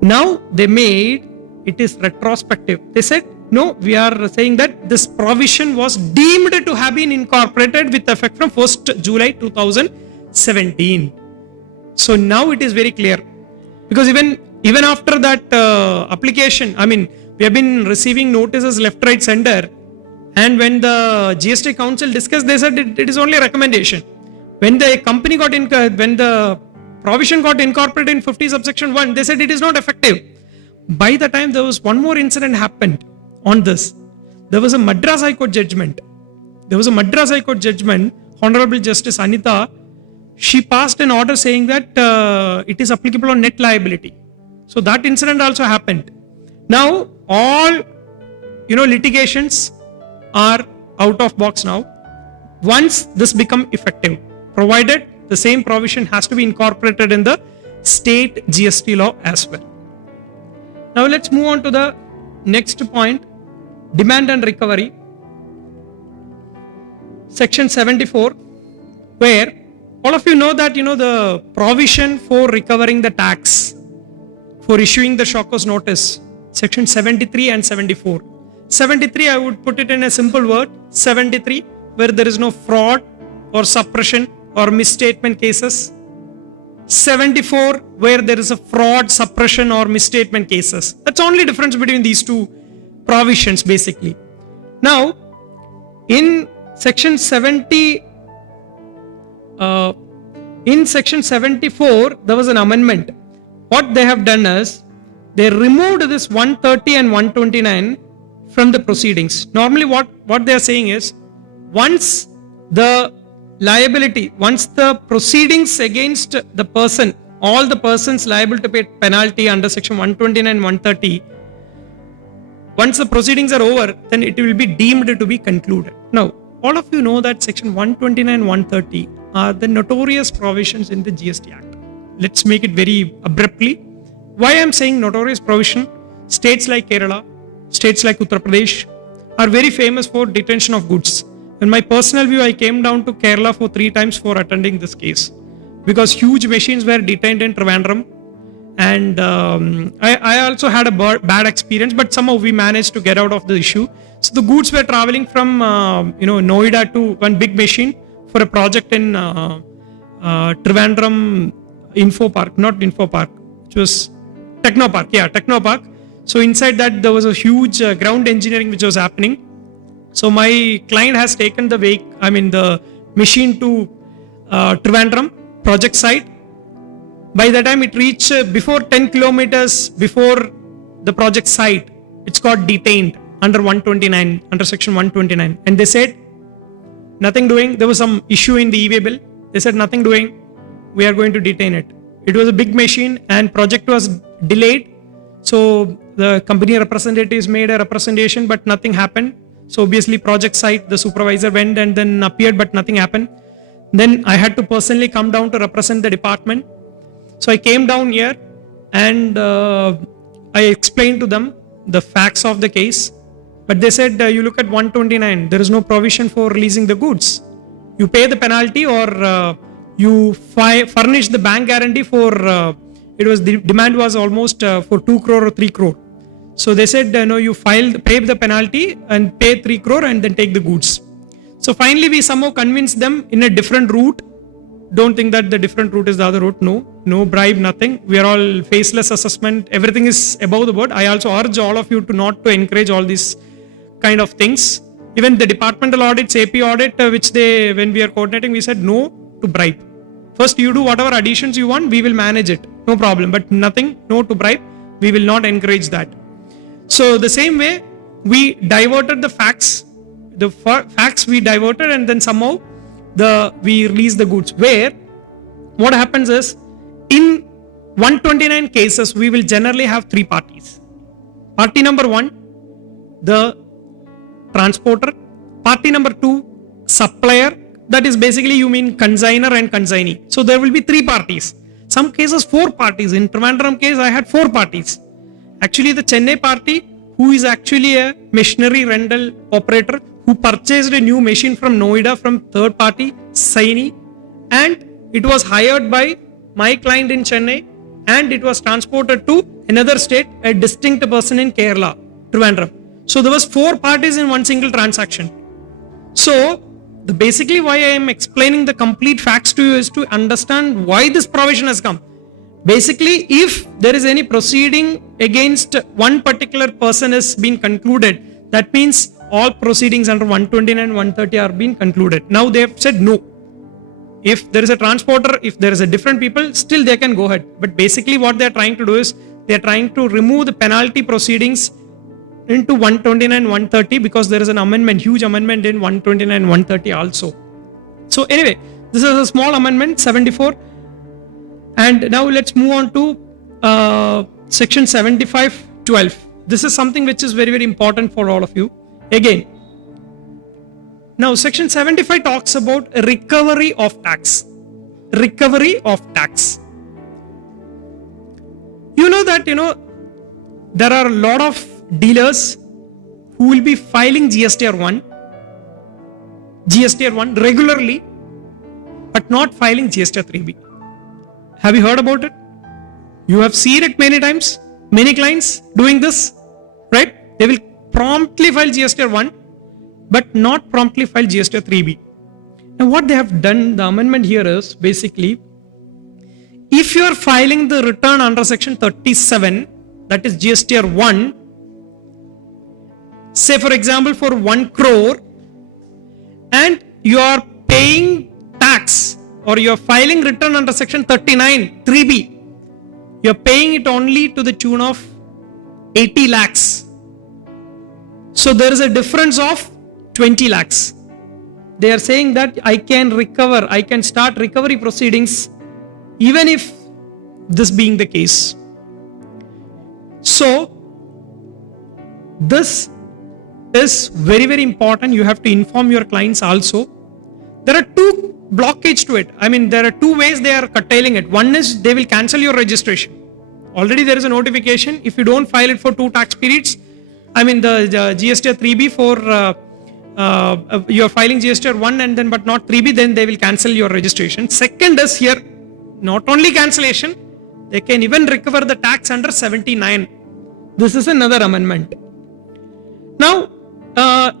Now they made it is retrospective. They said, no, we are saying that this provision was deemed to have been incorporated with effect from 1st July 2017. So now it is very clear. Because even after that application, I mean, we have been receiving notices left, right, center. And when the GST Council discussed, they said it is only a recommendation. When the company when the provision got incorporated in 50 subsection 1, they said it is not effective. By the time there was one more incident happened on this, there was a Madras High Court judgment. Honorable Justice Anita, she passed an order saying that it is applicable on net liability. So that incident also happened. Now all litigations are out of box now. Once this become effective, provided the same provision has to be incorporated in the state GST law as well. Now let's move on to the next point, demand and recovery. Section 74, where all of you know that the provision for recovering the tax, for issuing the shock cause notice, section 73 and 74. 73, I would put it in a simple word, 73, where there is no fraud or suppression or misstatement cases. 74, where there is a fraud, suppression or misstatement cases. That's only difference between these two provisions basically. Now, in section 70, in section 74, there was an amendment. What they have done is, they removed this 130 and 129 from the proceedings. Normally what they are saying is, once the liability, once the proceedings against the person, all the persons liable to pay penalty under section 129 and 130, once the proceedings are over, then it will be deemed to be concluded. Now, all of you know that section 129 and 130 are the notorious provisions in the GST Act. Let's make it very abruptly. Why I am saying notorious provision? States like Kerala, states like Uttar Pradesh are very famous for detention of goods. In my personal view, I came down to Kerala for 3 times for attending this case, because huge machines were detained in Trivandrum, and I also had a bad experience, but somehow we managed to get out of the issue. So the goods were traveling from Noida to one big machine for a project in Trivandrum Info Park, not Info Park, which was Techno Park. Yeah, Techno Park. So inside that there was a huge ground engineering which was happening. So my client has taken the machine to Trivandrum project site. By the time it reached before 10 kilometers before the project site, it's got detained under 129, under section 129. And they said, nothing doing. There was some issue in the e-way bill. They said, nothing doing. We are going to detain it. It was a big machine and project was delayed. So the company representatives made a representation, but nothing happened. So obviously project site, the supervisor went and then appeared, but nothing happened. Then I had to personally come down to represent the department. So I came down here and I explained to them the facts of the case. But they said, you look at 129, there is no provision for releasing the goods. You pay the penalty or you furnish the bank guarantee for, the demand was almost for 2 crore or 3 crore. So they said, no, you pay the penalty and pay 3 crore and then take the goods. So finally we somehow convinced them in a different route. Don't think that the different route is the other route. No bribe, nothing. We are all faceless assessment. Everything is above the board. I also urge all of you to not to encourage all these kind of things. Even the departmental audits, AP audit, when we are coordinating, we said no to bribe. First you do whatever additions you want, we will manage it. No problem. But nothing, no to bribe. We will not encourage that. So the same way, we diverted the facts. The facts we diverted and then somehow we release the goods. Where what happens is, in 129 cases, we will generally have 3 parties. Party number 1, the transporter. Party number 2, supplier. That is basically you mean consignor and consignee. So there will be 3 parties. Some cases 4 parties. In Trivandrum case, I had 4 parties. Actually, the Chennai party, who is actually a machinery rental operator, who purchased a new machine from Noida from third party, Saini, and it was hired by my client in Chennai and it was transported to another state, a distinct person in Kerala, Trivandrum. So there was 4 parties in one single transaction. So basically why I am explaining the complete facts to you is to understand why this provision has come. Basically, if there is any proceeding against one particular person has been concluded, that means all proceedings under 129 and 130 are being concluded. Now they have said no. If there is a transporter, if there is a different people, still they can go ahead. But basically what they are trying to do is, they are trying to remove the penalty proceedings into 129 and 130 because there is an amendment, huge amendment in 129 and 130 also. So anyway, this is a small amendment, 74. And now let's move on to section 75(12). This is something which is very, very important for all of you. Again, now section 75 talks about recovery of tax. Recovery of tax. You know that, there are a lot of dealers who will be filing GSTR 1 regularly, but not filing GSTR 3B. Have you heard about it? You have seen it many times. Many clients doing this, right? They will promptly file GSTR 1, but not promptly file GSTR 3B. Now what they have done, the amendment here is basically, if you are filing the return under section 37, that is GSTR 1, say for example for 1 crore, and you are paying tax or you are filing return under section 39, 3B, you are paying it only to the tune of 80 lakhs. So there is a difference of 20 lakhs. They are saying that I can start recovery proceedings even if this being the case. So this is very, very important. You have to inform your clients also. There are 2 blockage to it. I mean, there are 2 ways they are curtailing it. One is they will cancel your registration. Already there is a notification. If you don't file it for 2 tax periods, I mean the GSTR 3B for you are filing GSTR 1 and then but not 3B, then they will cancel your registration. Second is here, not only cancellation, they can even recover the tax under 79. This is another amendment. Now,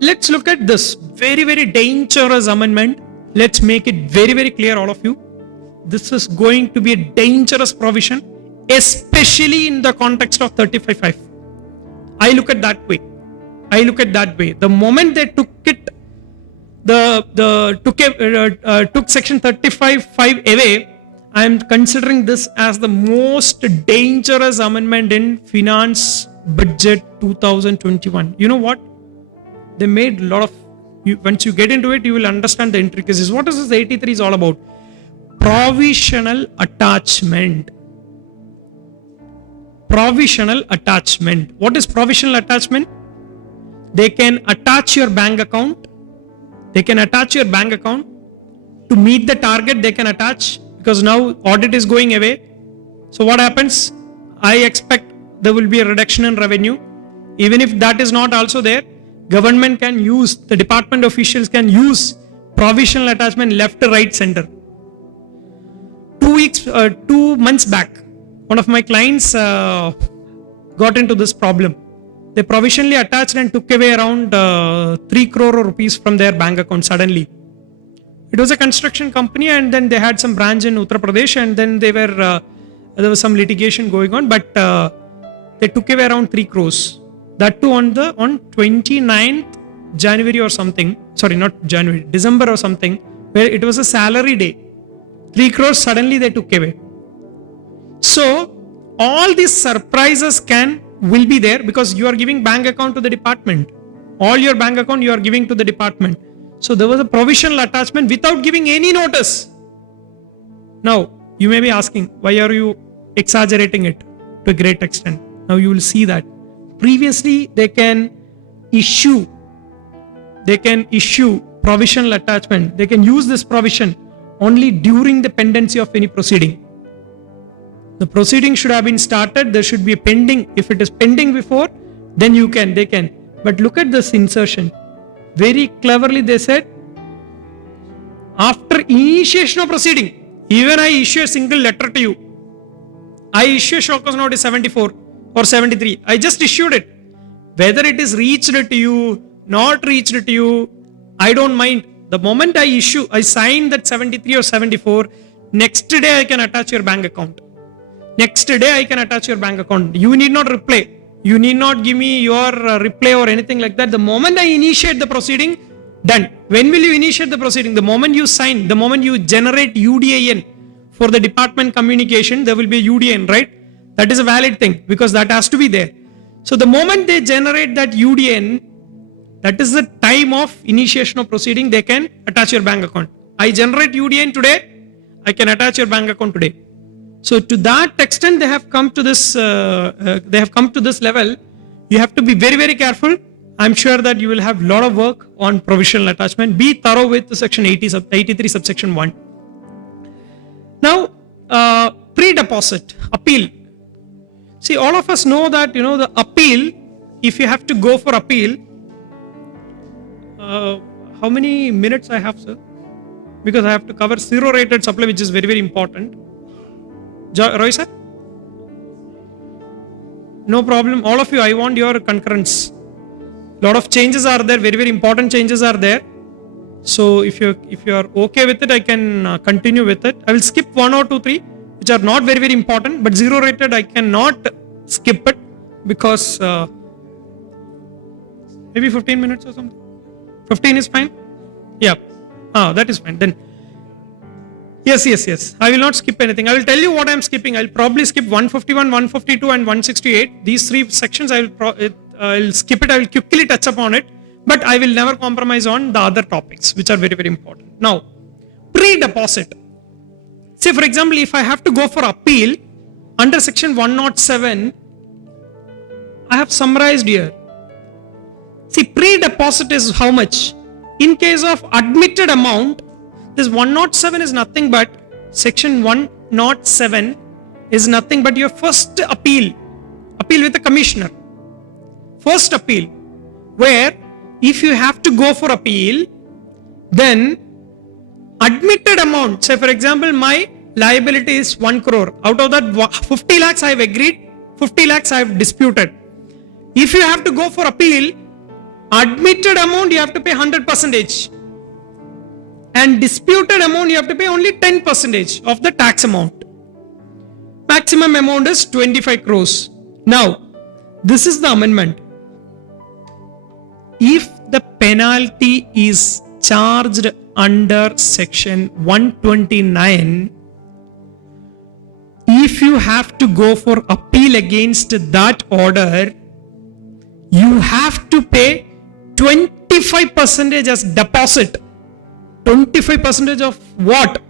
let's look at this very, very dangerous amendment. Let's make it very, very clear, all of you. This is going to be a dangerous provision, especially in the context of 35(5). I look at that way. The moment they took it, took section 35(5) away, I am considering this as the most dangerous amendment in Finance Budget 2021. You know what? They made a lot of, once you get into it, you will understand the intricacies. What is this 83 is all about? provisional attachment. Provisional attachment. What is provisional attachment? They can attach your bank account. They can attach your bank account to meet the target. They can attach because now audit is going away. So what happens? I expect there will be a reduction in revenue. Even if that is not also there, government can use, the department officials can use provisional attachment left, right, center. 2 months back, one of my clients got into this problem. They provisionally attached and took away around 3 crore rupees from their bank account suddenly. It was a construction company, and then they had some branch in Uttar Pradesh, and then there was some litigation going on, but they took away around 3 crores. That too on 29th January or something. Sorry, not January, December or something, where it was a salary day. 3 crores suddenly they took away. So all these surprises will be there because you are giving bank account to the department. All your bank account you are giving to the department. So there was a provisional attachment without giving any notice. Now you may be asking, why are you exaggerating it to a great extent? Now you will see that previously they can issue provisional attachment. They can use this provision only during the pendency of any proceeding. The proceeding should have been started. There should be a pending. If it is pending before, then they can. But look at this insertion. Very cleverly they said, after initiation of proceeding, even I issue a single letter to you. I issue a show cause notice 74 or 73. I just issued it. Whether it is reached to you, not reached to you, I don't mind. The moment I sign that 73 or 74, next day I can attach your bank account. Next day I can attach your bank account. You need not reply. You need not give me your reply or anything like that. The moment I initiate the proceeding, done. When will you initiate the proceeding? The moment you sign, the moment you generate UDIN for the department communication, there will be a UDIN, right? That is a valid thing because that has to be there. So the moment they generate that UDIN, that is the time of initiation of proceeding, they can attach your bank account. I generate UDIN today, I can attach your bank account today. So to that extent, they have come to this level. You have to be very, very careful. I'm sure that you will have a lot of work on provisional attachment. Be thorough with section 83 subsection 1. Now, pre-deposit, appeal. See, all of us know that, the appeal, if you have to go for appeal, how many minutes I have, sir? Because I have to cover zero rated supply, which is very, very important. Roy sir? No problem. All of you, I want your concurrence. Lot of changes are there. Very, very important changes are there. So if you are okay with it, I can continue with it. I will skip 1 or 2, 3, which are not very, very important. But zero rated, I cannot skip it because maybe 15 minutes or something. 15 is fine. Yeah. That is fine. Then Yes. I will not skip anything. I will tell you what I am skipping. I will probably skip 151, 152 and 168. These 3 sections I will skip it. I will quickly touch upon it. But I will never compromise on the other topics which are very, very important. Now, pre-deposit. Say for example, if I have to go for appeal under section 107, I have summarized here. See, pre-deposit is how much? In case of admitted amount, this 107 is nothing but section 107 is nothing but your first appeal with the commissioner. First appeal, where if you have to go for appeal, then admitted amount, say for example, my liability is 1 crore. Out of that 50 lakhs I have agreed, 50 lakhs I have disputed. If you have to go for appeal, admitted amount you have to pay 100%. And disputed amount you have to pay only 10% of the tax amount. Maximum amount is 25 crores. Now, this is the amendment. If the penalty is charged under section 129, if you have to go for appeal against that order, you have to pay 25% as deposit. 25% of what?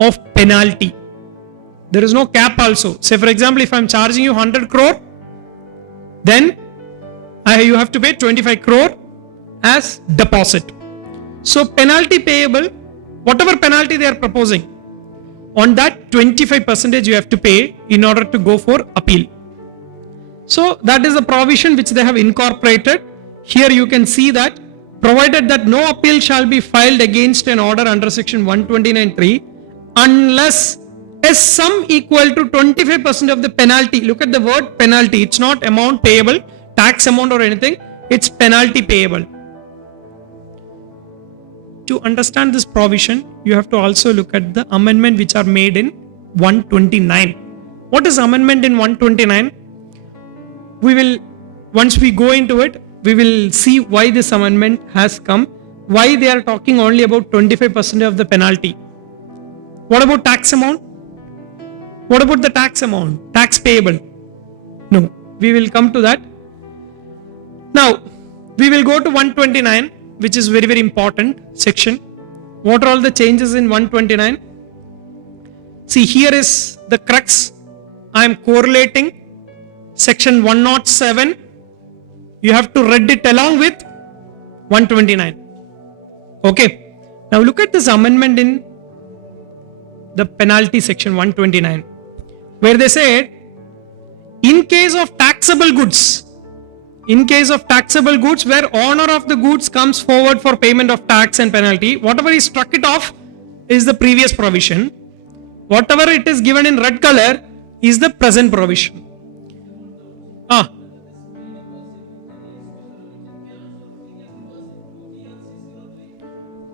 of penalty. There is no cap also. Say for example, if I'm charging you 100 crore, then you have to pay 25 crore as deposit. So penalty payable, whatever penalty they are proposing, on that 25% you have to pay in order to go for appeal. So that is the provision which they have incorporated. Here you can see that provided that no appeal shall be filed against an order under section 129(3) unless a sum equal to 25% of the penalty. Look at the word penalty. It's not amount payable, tax amount or anything. It's penalty payable. To understand this provision, you have to also look at the amendment which are made in 129. What is amendment in 129? We will, once we go into it, we will see why this amendment has come, why they are talking only about 25% of the penalty. What about tax amount? What about the tax amount? Tax payable? No, we will come to that. Now, we will go to 129, which is very, very important section. What are all the changes in 129? See, here is the crux. I am correlating section 107. You have to read it along with 129. Okay. Now look at this amendment in the penalty section 129, where they said, in case of taxable goods, where owner of the goods comes forward for payment of tax and penalty, whatever is struck it off is the previous provision. Whatever it is given in red color is the present provision.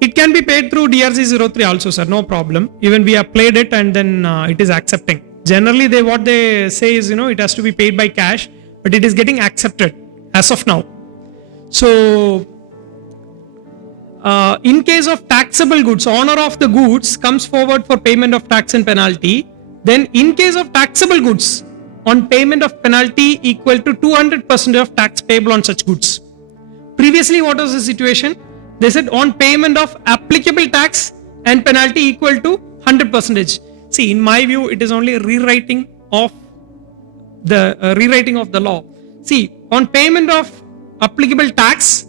It can be paid through DRC03 also, sir, no problem. Even we have played it and then it is accepting. Generally, what they say is, it has to be paid by cash, but it is getting accepted as of now. So, in case of taxable goods, owner of the goods comes forward for payment of tax and penalty, then in case of taxable goods, on payment of penalty equal to 200% of tax payable on such goods. Previously, what was the situation? They said on payment of applicable tax and penalty equal to 100%. See, in my view, it is only rewriting of the law. See, on payment of applicable tax,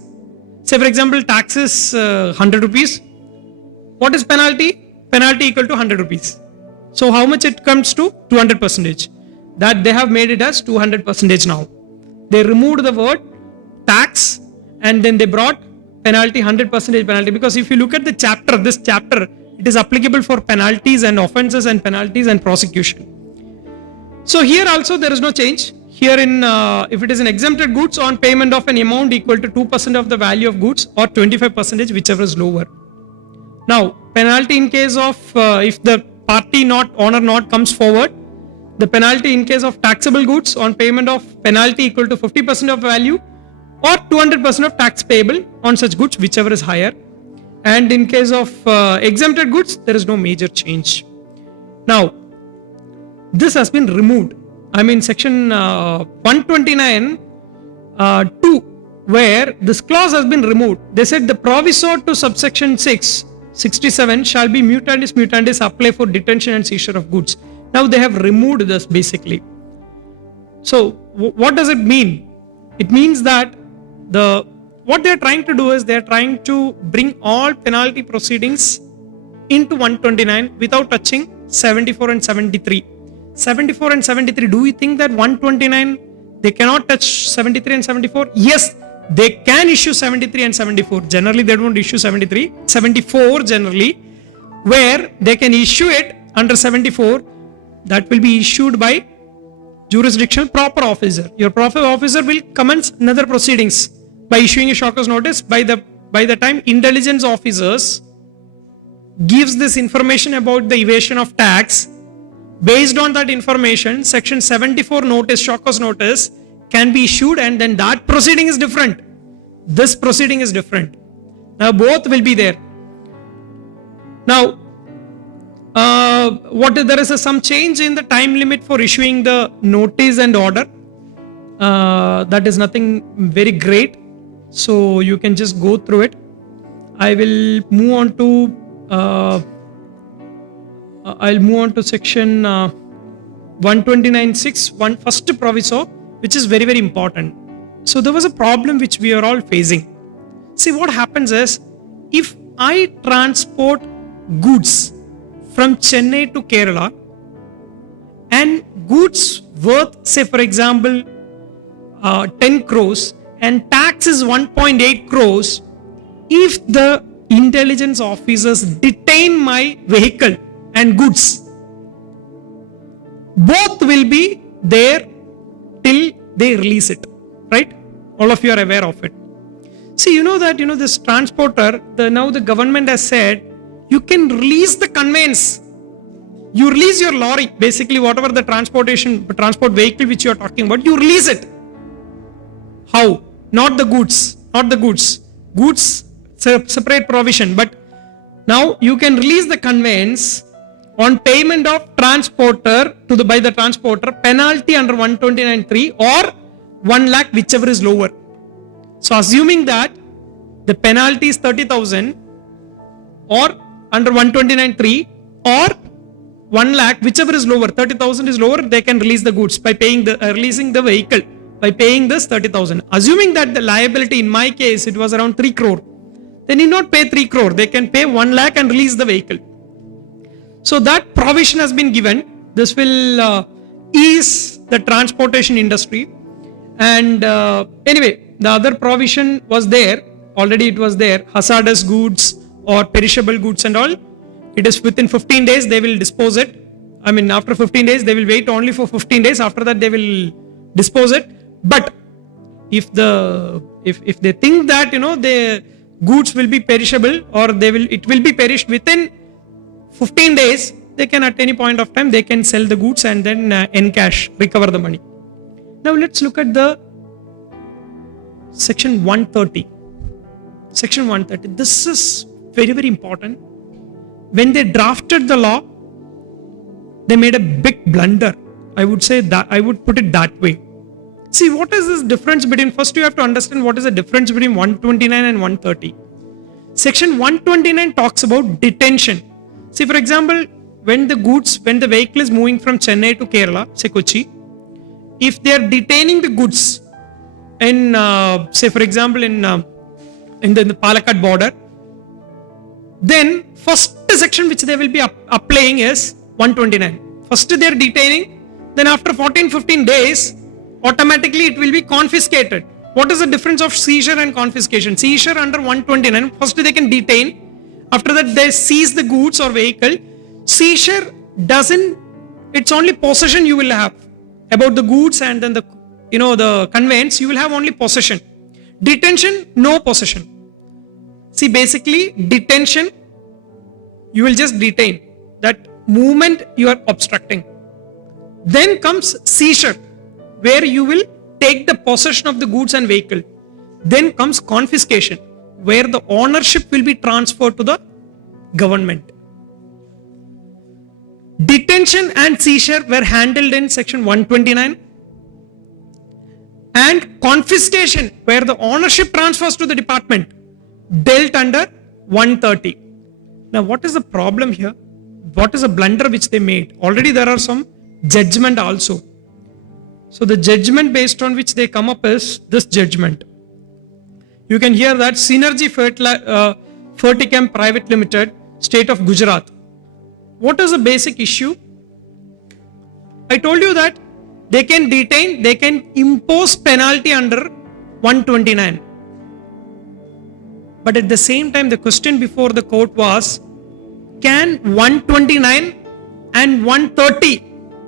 say for example, tax is 100 rupees. What is penalty? Penalty equal to 100 rupees. So how much it comes to? 200%. That they have made it as 200% now. They removed the word tax and then they brought penalty, 100% penalty, because if you look at the chapter, this chapter, it is applicable for penalties and offenses and penalties and prosecution. So here also there is no change. Here in, if it is an exempted goods, on payment of an amount equal to 2% of the value of goods or 25%, whichever is lower. Now, penalty in case of, if the party owner not comes forward, the penalty in case of taxable goods on payment of penalty equal to 50% of value or 200% of tax payable on such goods, whichever is higher. And in case of exempted goods, there is no major change. Now, this has been removed. I mean, section 129 2, where this clause has been removed. They said the proviso to subsection 67 shall be mutandis apply for detention and seizure of goods. Now they have removed this basically. So what does it mean? It means that what they are trying to do is they are trying to bring all penalty proceedings into 129 without touching 74 and 73. 74 and 73, do you think that 129 they cannot touch 73 and 74? Yes, they can issue 73 and 74. Generally they don't issue 73, 74 generally, where they can issue it under 74. That will be issued by jurisdictional proper officer. Your proper officer will commence another proceedings by issuing a shock cause notice. By the time intelligence officers gives this information about the evasion of tax, based on that information, section 74 notice, shock cause notice can be issued, and then that proceeding is different. This proceeding is different. Now both will be there. Now, there is some change in the time limit for issuing the notice and order. That is nothing very great. So you can just go through it. I will move on to I'll move on to section 129.6, first proviso, which is very, very important. So there was a problem which we are all facing. See, what happens is, if I transport goods from Chennai to Kerala, and goods worth, say for example, 10 crores and tax is 1.8 crores, if the intelligence officers detain my vehicle and goods, both will be there till they release it, right? All of you are aware of it. See, you know that, this transporter, now the government has said, you can release the conveyance. You release your lorry, basically whatever the transport vehicle which you are talking about, you release it. How? Not the goods. Goods, separate provision. But now you can release the conveyance on payment of transporter by the transporter, penalty under 129.3 or 1 lakh, whichever is lower. So assuming that the penalty is 30,000 or under 129.3 or 1 lakh, whichever is lower, 30,000 is lower, they can release the goods by paying releasing the vehicle by paying this 30,000. Assuming that the liability, in my case, it was around 3 crore. They need not pay 3 crore. They can pay 1 lakh and release the vehicle. So that provision has been given. This will ease the transportation industry. And anyway, the other provision was there. Already it was there. Hazardous goods or perishable goods and all. It is within 15 days they will dispose it. I mean, after 15 days, they will wait only for 15 days. After that, they will dispose it. But if they think that, the goods will be perishable or it will be perished within 15 days, they can at any point of time, they can sell the goods and then encash, recover the money. Now let's look at the section 130. Section 130. This is very, very important. When they drafted the law, they made a big blunder. I would say that, I would put it that way. See, what is this difference between, first you have to understand what is the difference between 129 and 130. Section 129 talks about detention. See, for example, when the vehicle is moving from Chennai to Kerala, say Kochi, if they are detaining the goods in, say for example, in the Palakkad border, then first section which they will be applying is 129. First they are detaining, then after 14-15 days, automatically it will be confiscated. What is the difference of seizure and confiscation? Seizure under 129, first they can detain, after that they seize the goods or vehicle. Seizure it's only possession you will have about the goods, and then the conveyance, you will have only possession. Detention, no possession. See, basically detention, you will just detain. That movement you are obstructing. Then comes seizure, where you will take the possession of the goods and vehicle. Then comes confiscation, where the ownership will be transferred to the government. Detention and seizure were handled in section 129, and confiscation, where the ownership transfers to the department, dealt under 130. Now, what is the problem here? What is a blunder which they made? Already there are some judgment also. So the judgment based on which they come up is this judgment. You can hear that Synergy Fertichem Private Limited, State of Gujarat. What is the basic issue? I told you that they can detain, they can impose penalty under 129. But at the same time, the question before the court was, can 129 and 130,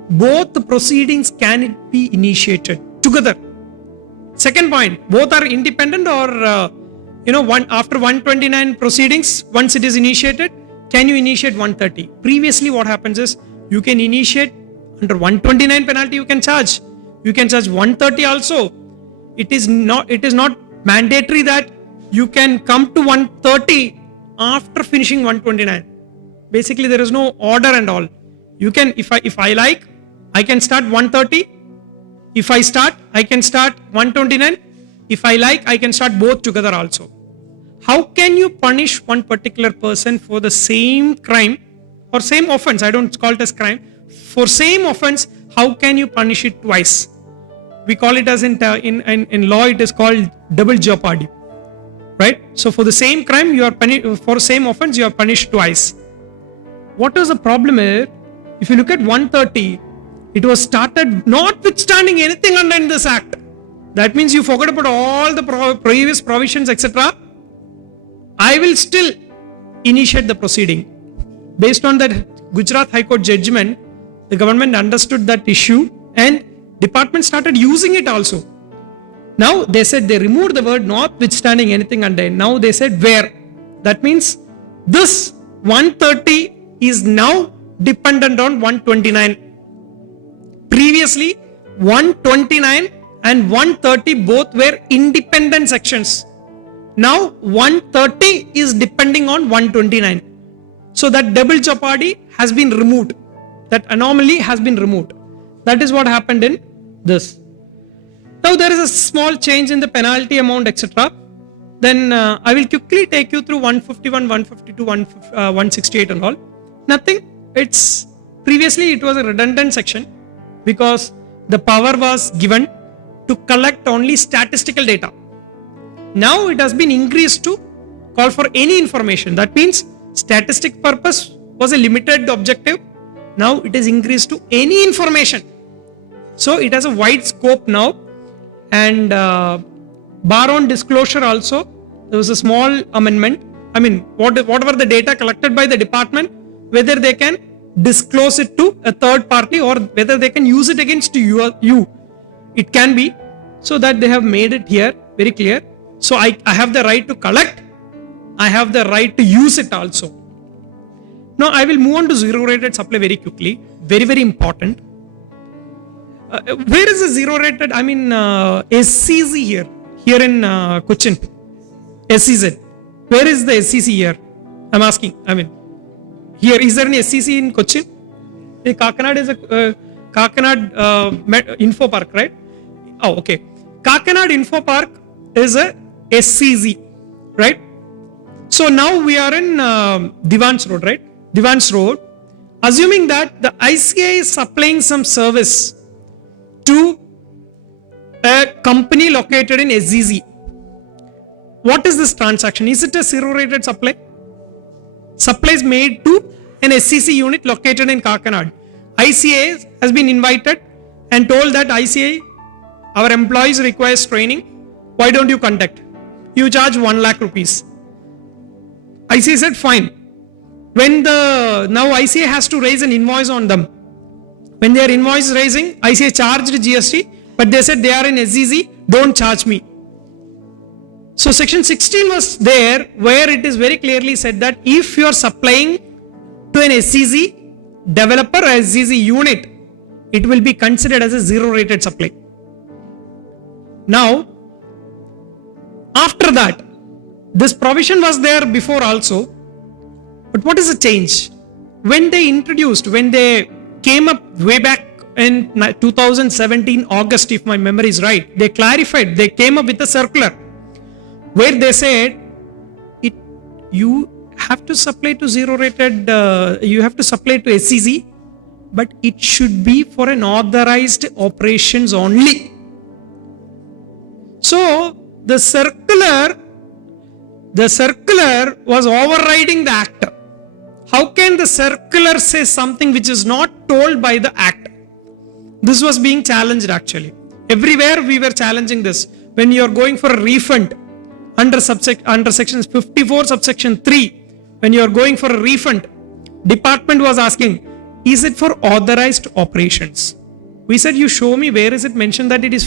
both the proceedings, can it be initiated together? Second point, both are independent, or after 129 proceedings, once it is initiated, can you initiate 130? Previously, what happens is, you can initiate under 129 penalty, you can charge 130 also. It is not mandatory that you can come to 130 after finishing 129. Basically, there is no order and all. You can, if I like, I can start 130. If I start, I can start 129. If I like, I can start both together also. How can you punish one particular person for the same crime or same offense, I don't call it as crime, for same offense, how can you punish it twice? We call it as in law, it is called double jeopardy, right? So for the same crime, you are for same offense, you are punished twice. What is the problem here? If you look at 130, it was started notwithstanding anything under this act. That means you forgot about all the previous provisions, etc. I will still initiate the proceeding. Based on that Gujarat High Court judgment, the government understood that issue and department started using it also. Now they said they removed the word notwithstanding anything under. Now they said where. That means this 130 is now dependent on 129. Previously, 129 and 130 both were independent sections. Now 130 is depending on 129. So that double jeopardy has been removed. That anomaly has been removed. That is what happened in this. Now there is a small change in the penalty amount, etc. Then I will quickly take you through 151, 152, 168 and all. Nothing. It's previously it was a redundant section because the power was given to collect only statistical data. Now it has been increased to call for any information. That means statistic purpose was a limited objective. Now it is increased to any information. So it has a wide scope now. And bar on disclosure also, there was a small amendment. I mean, whatever the data collected by the department, whether they can disclose it to a third party or whether they can use it against you. It can be. So that they have made it here very clear. So I have the right to collect. I have the right to use it also. Now I will move on to zero rated supply very quickly. Very, very important. Where is the zero rated? I mean, SCZ here. Here in Cochin. SCZ. Where is the SCC here? I'm asking. I mean, here, is there any SCC in Cochin? Kakinad is a Kakinad Info Park, right? Oh, okay. Kakinad Info Park is a SCZ, right? So now we are in Divans Road, right? Divans Road. Assuming that the ICAI is supplying some service to a company located in SCZ. What is this transaction? Is it a zero rated supply? Supply is made to an SCC unit located in Kakinad. ICAI has been invited and told that ICAI, our employees requires training. Why don't you conduct? You charge 1 lakh rupees. ICAI said fine. When now ICAI has to raise an invoice on them. When they are invoice raising, ICAI charged GST, but they said they are in SCZ, don't charge me. So section 16 was there where it is very clearly said that if you are supplying to an SCZ developer or SCZ unit, it will be considered as a zero rated supply. Now, after that, this provision was there before also, but what is the change? When they came up way back in 2017 August, if my memory is right, they clarified, they came up with a circular where they said you have to supply to zero rated, you have to supply to SCZ, but it should be for an authorized operations only. So the circular was overriding the act. How can the circular say something which is not told by the act? This was being challenged actually. Everywhere we were challenging this. When you are going for a refund under section 54 subsection 3, when you are going for a refund, department was asking, is it for authorized operations? We said, you show me where is it mentioned that it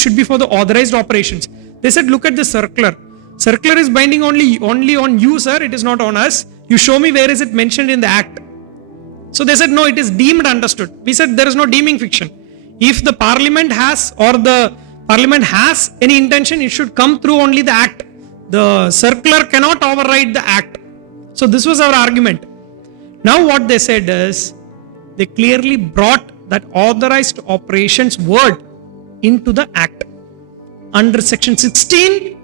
should be for the authorized operations. They said, look at the circular. Circular is binding only on you, sir. It is not on us. You show me where is it mentioned in the act. So they said, no, it is deemed understood. We said, there is no deeming fiction. If the parliament has any intention, it should come through only the act. The circular cannot override the act. So this was our argument. Now what they said is, they clearly brought that authorized operations word into the act. Under section 16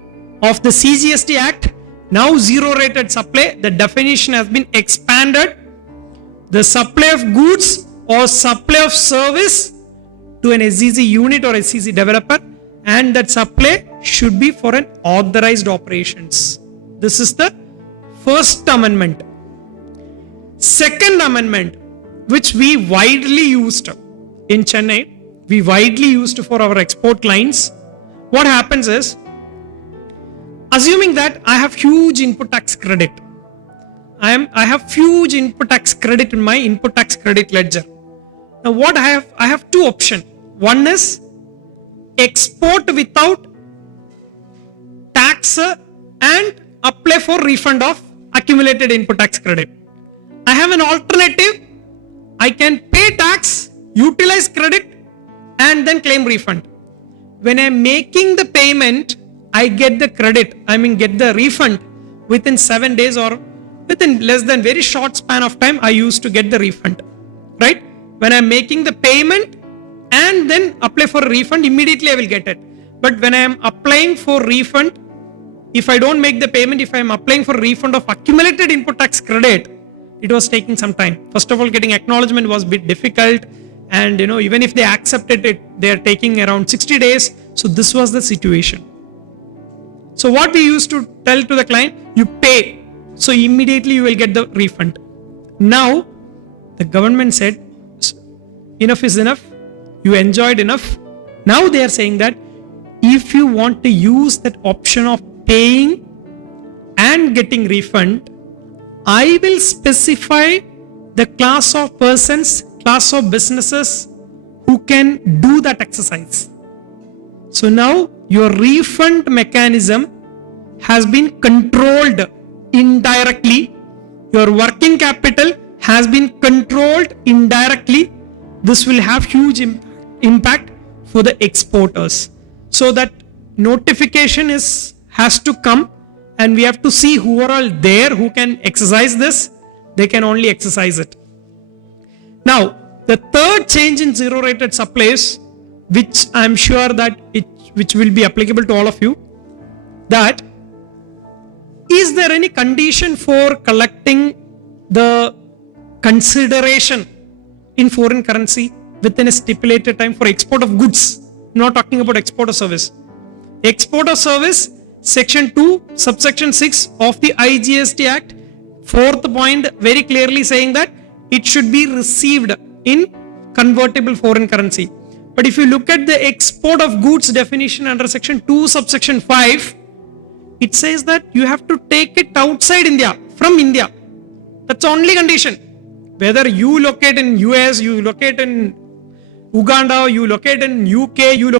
of the CGST Act, now zero rated supply, the definition has been expanded. the supply of goods or supply of service to an SEZ unit or SEZ developer, and that supply should be for an authorized operations. This is the first amendment. Second amendment, which we widely used in Chennai, we widely used for our export clients. What happens is, assuming that I have huge input tax credit, I have huge input tax credit in my input tax credit ledger. Now what I have two options. One is export without tax and apply for refund of accumulated input tax credit. I have an alternative. I can pay tax, utilize credit, and then claim refund. When I'm making the payment, I get the credit, get the refund within 7 days or within less than very short span of time. I used to get the refund, right? When I'm making the payment and then apply for a refund, immediately I will get it. But when I am applying for refund, if I don't make the payment, if I am applying for refund of accumulated input tax credit, it was taking some time. First of all, getting acknowledgement was a bit difficult, and even if they accepted it, they are taking around 60 days. So this was the situation. So what we used to tell to the client, you pay, so immediately you will get the refund. Now the government said enough is enough, you enjoyed enough. Now they are saying that if you want to use that option of paying and getting refund, I will specify the class of persons, class of businesses who can do that exercise. So now your refund mechanism has been controlled indirectly. Your working capital has been controlled indirectly. This will have huge impact for the exporters. So that notification has to come, and we have to see who are all there who can exercise this. They can only exercise it. Now, the third change in zero rated supplies, which I am sure that which will be applicable to all of you, that is there any condition for collecting the consideration in foreign currency within a stipulated time for export of goods? Not talking about export of service. Export of service, section 2, subsection 6 of the IGST Act, fourth point very clearly saying that it should be received in convertible foreign currency. But if you look at the export of goods definition under section 2, subsection 5, it says that you have to take it outside India, from India. That's the only condition. Whether you locate in US, you locate in Uganda, you locate in UK, you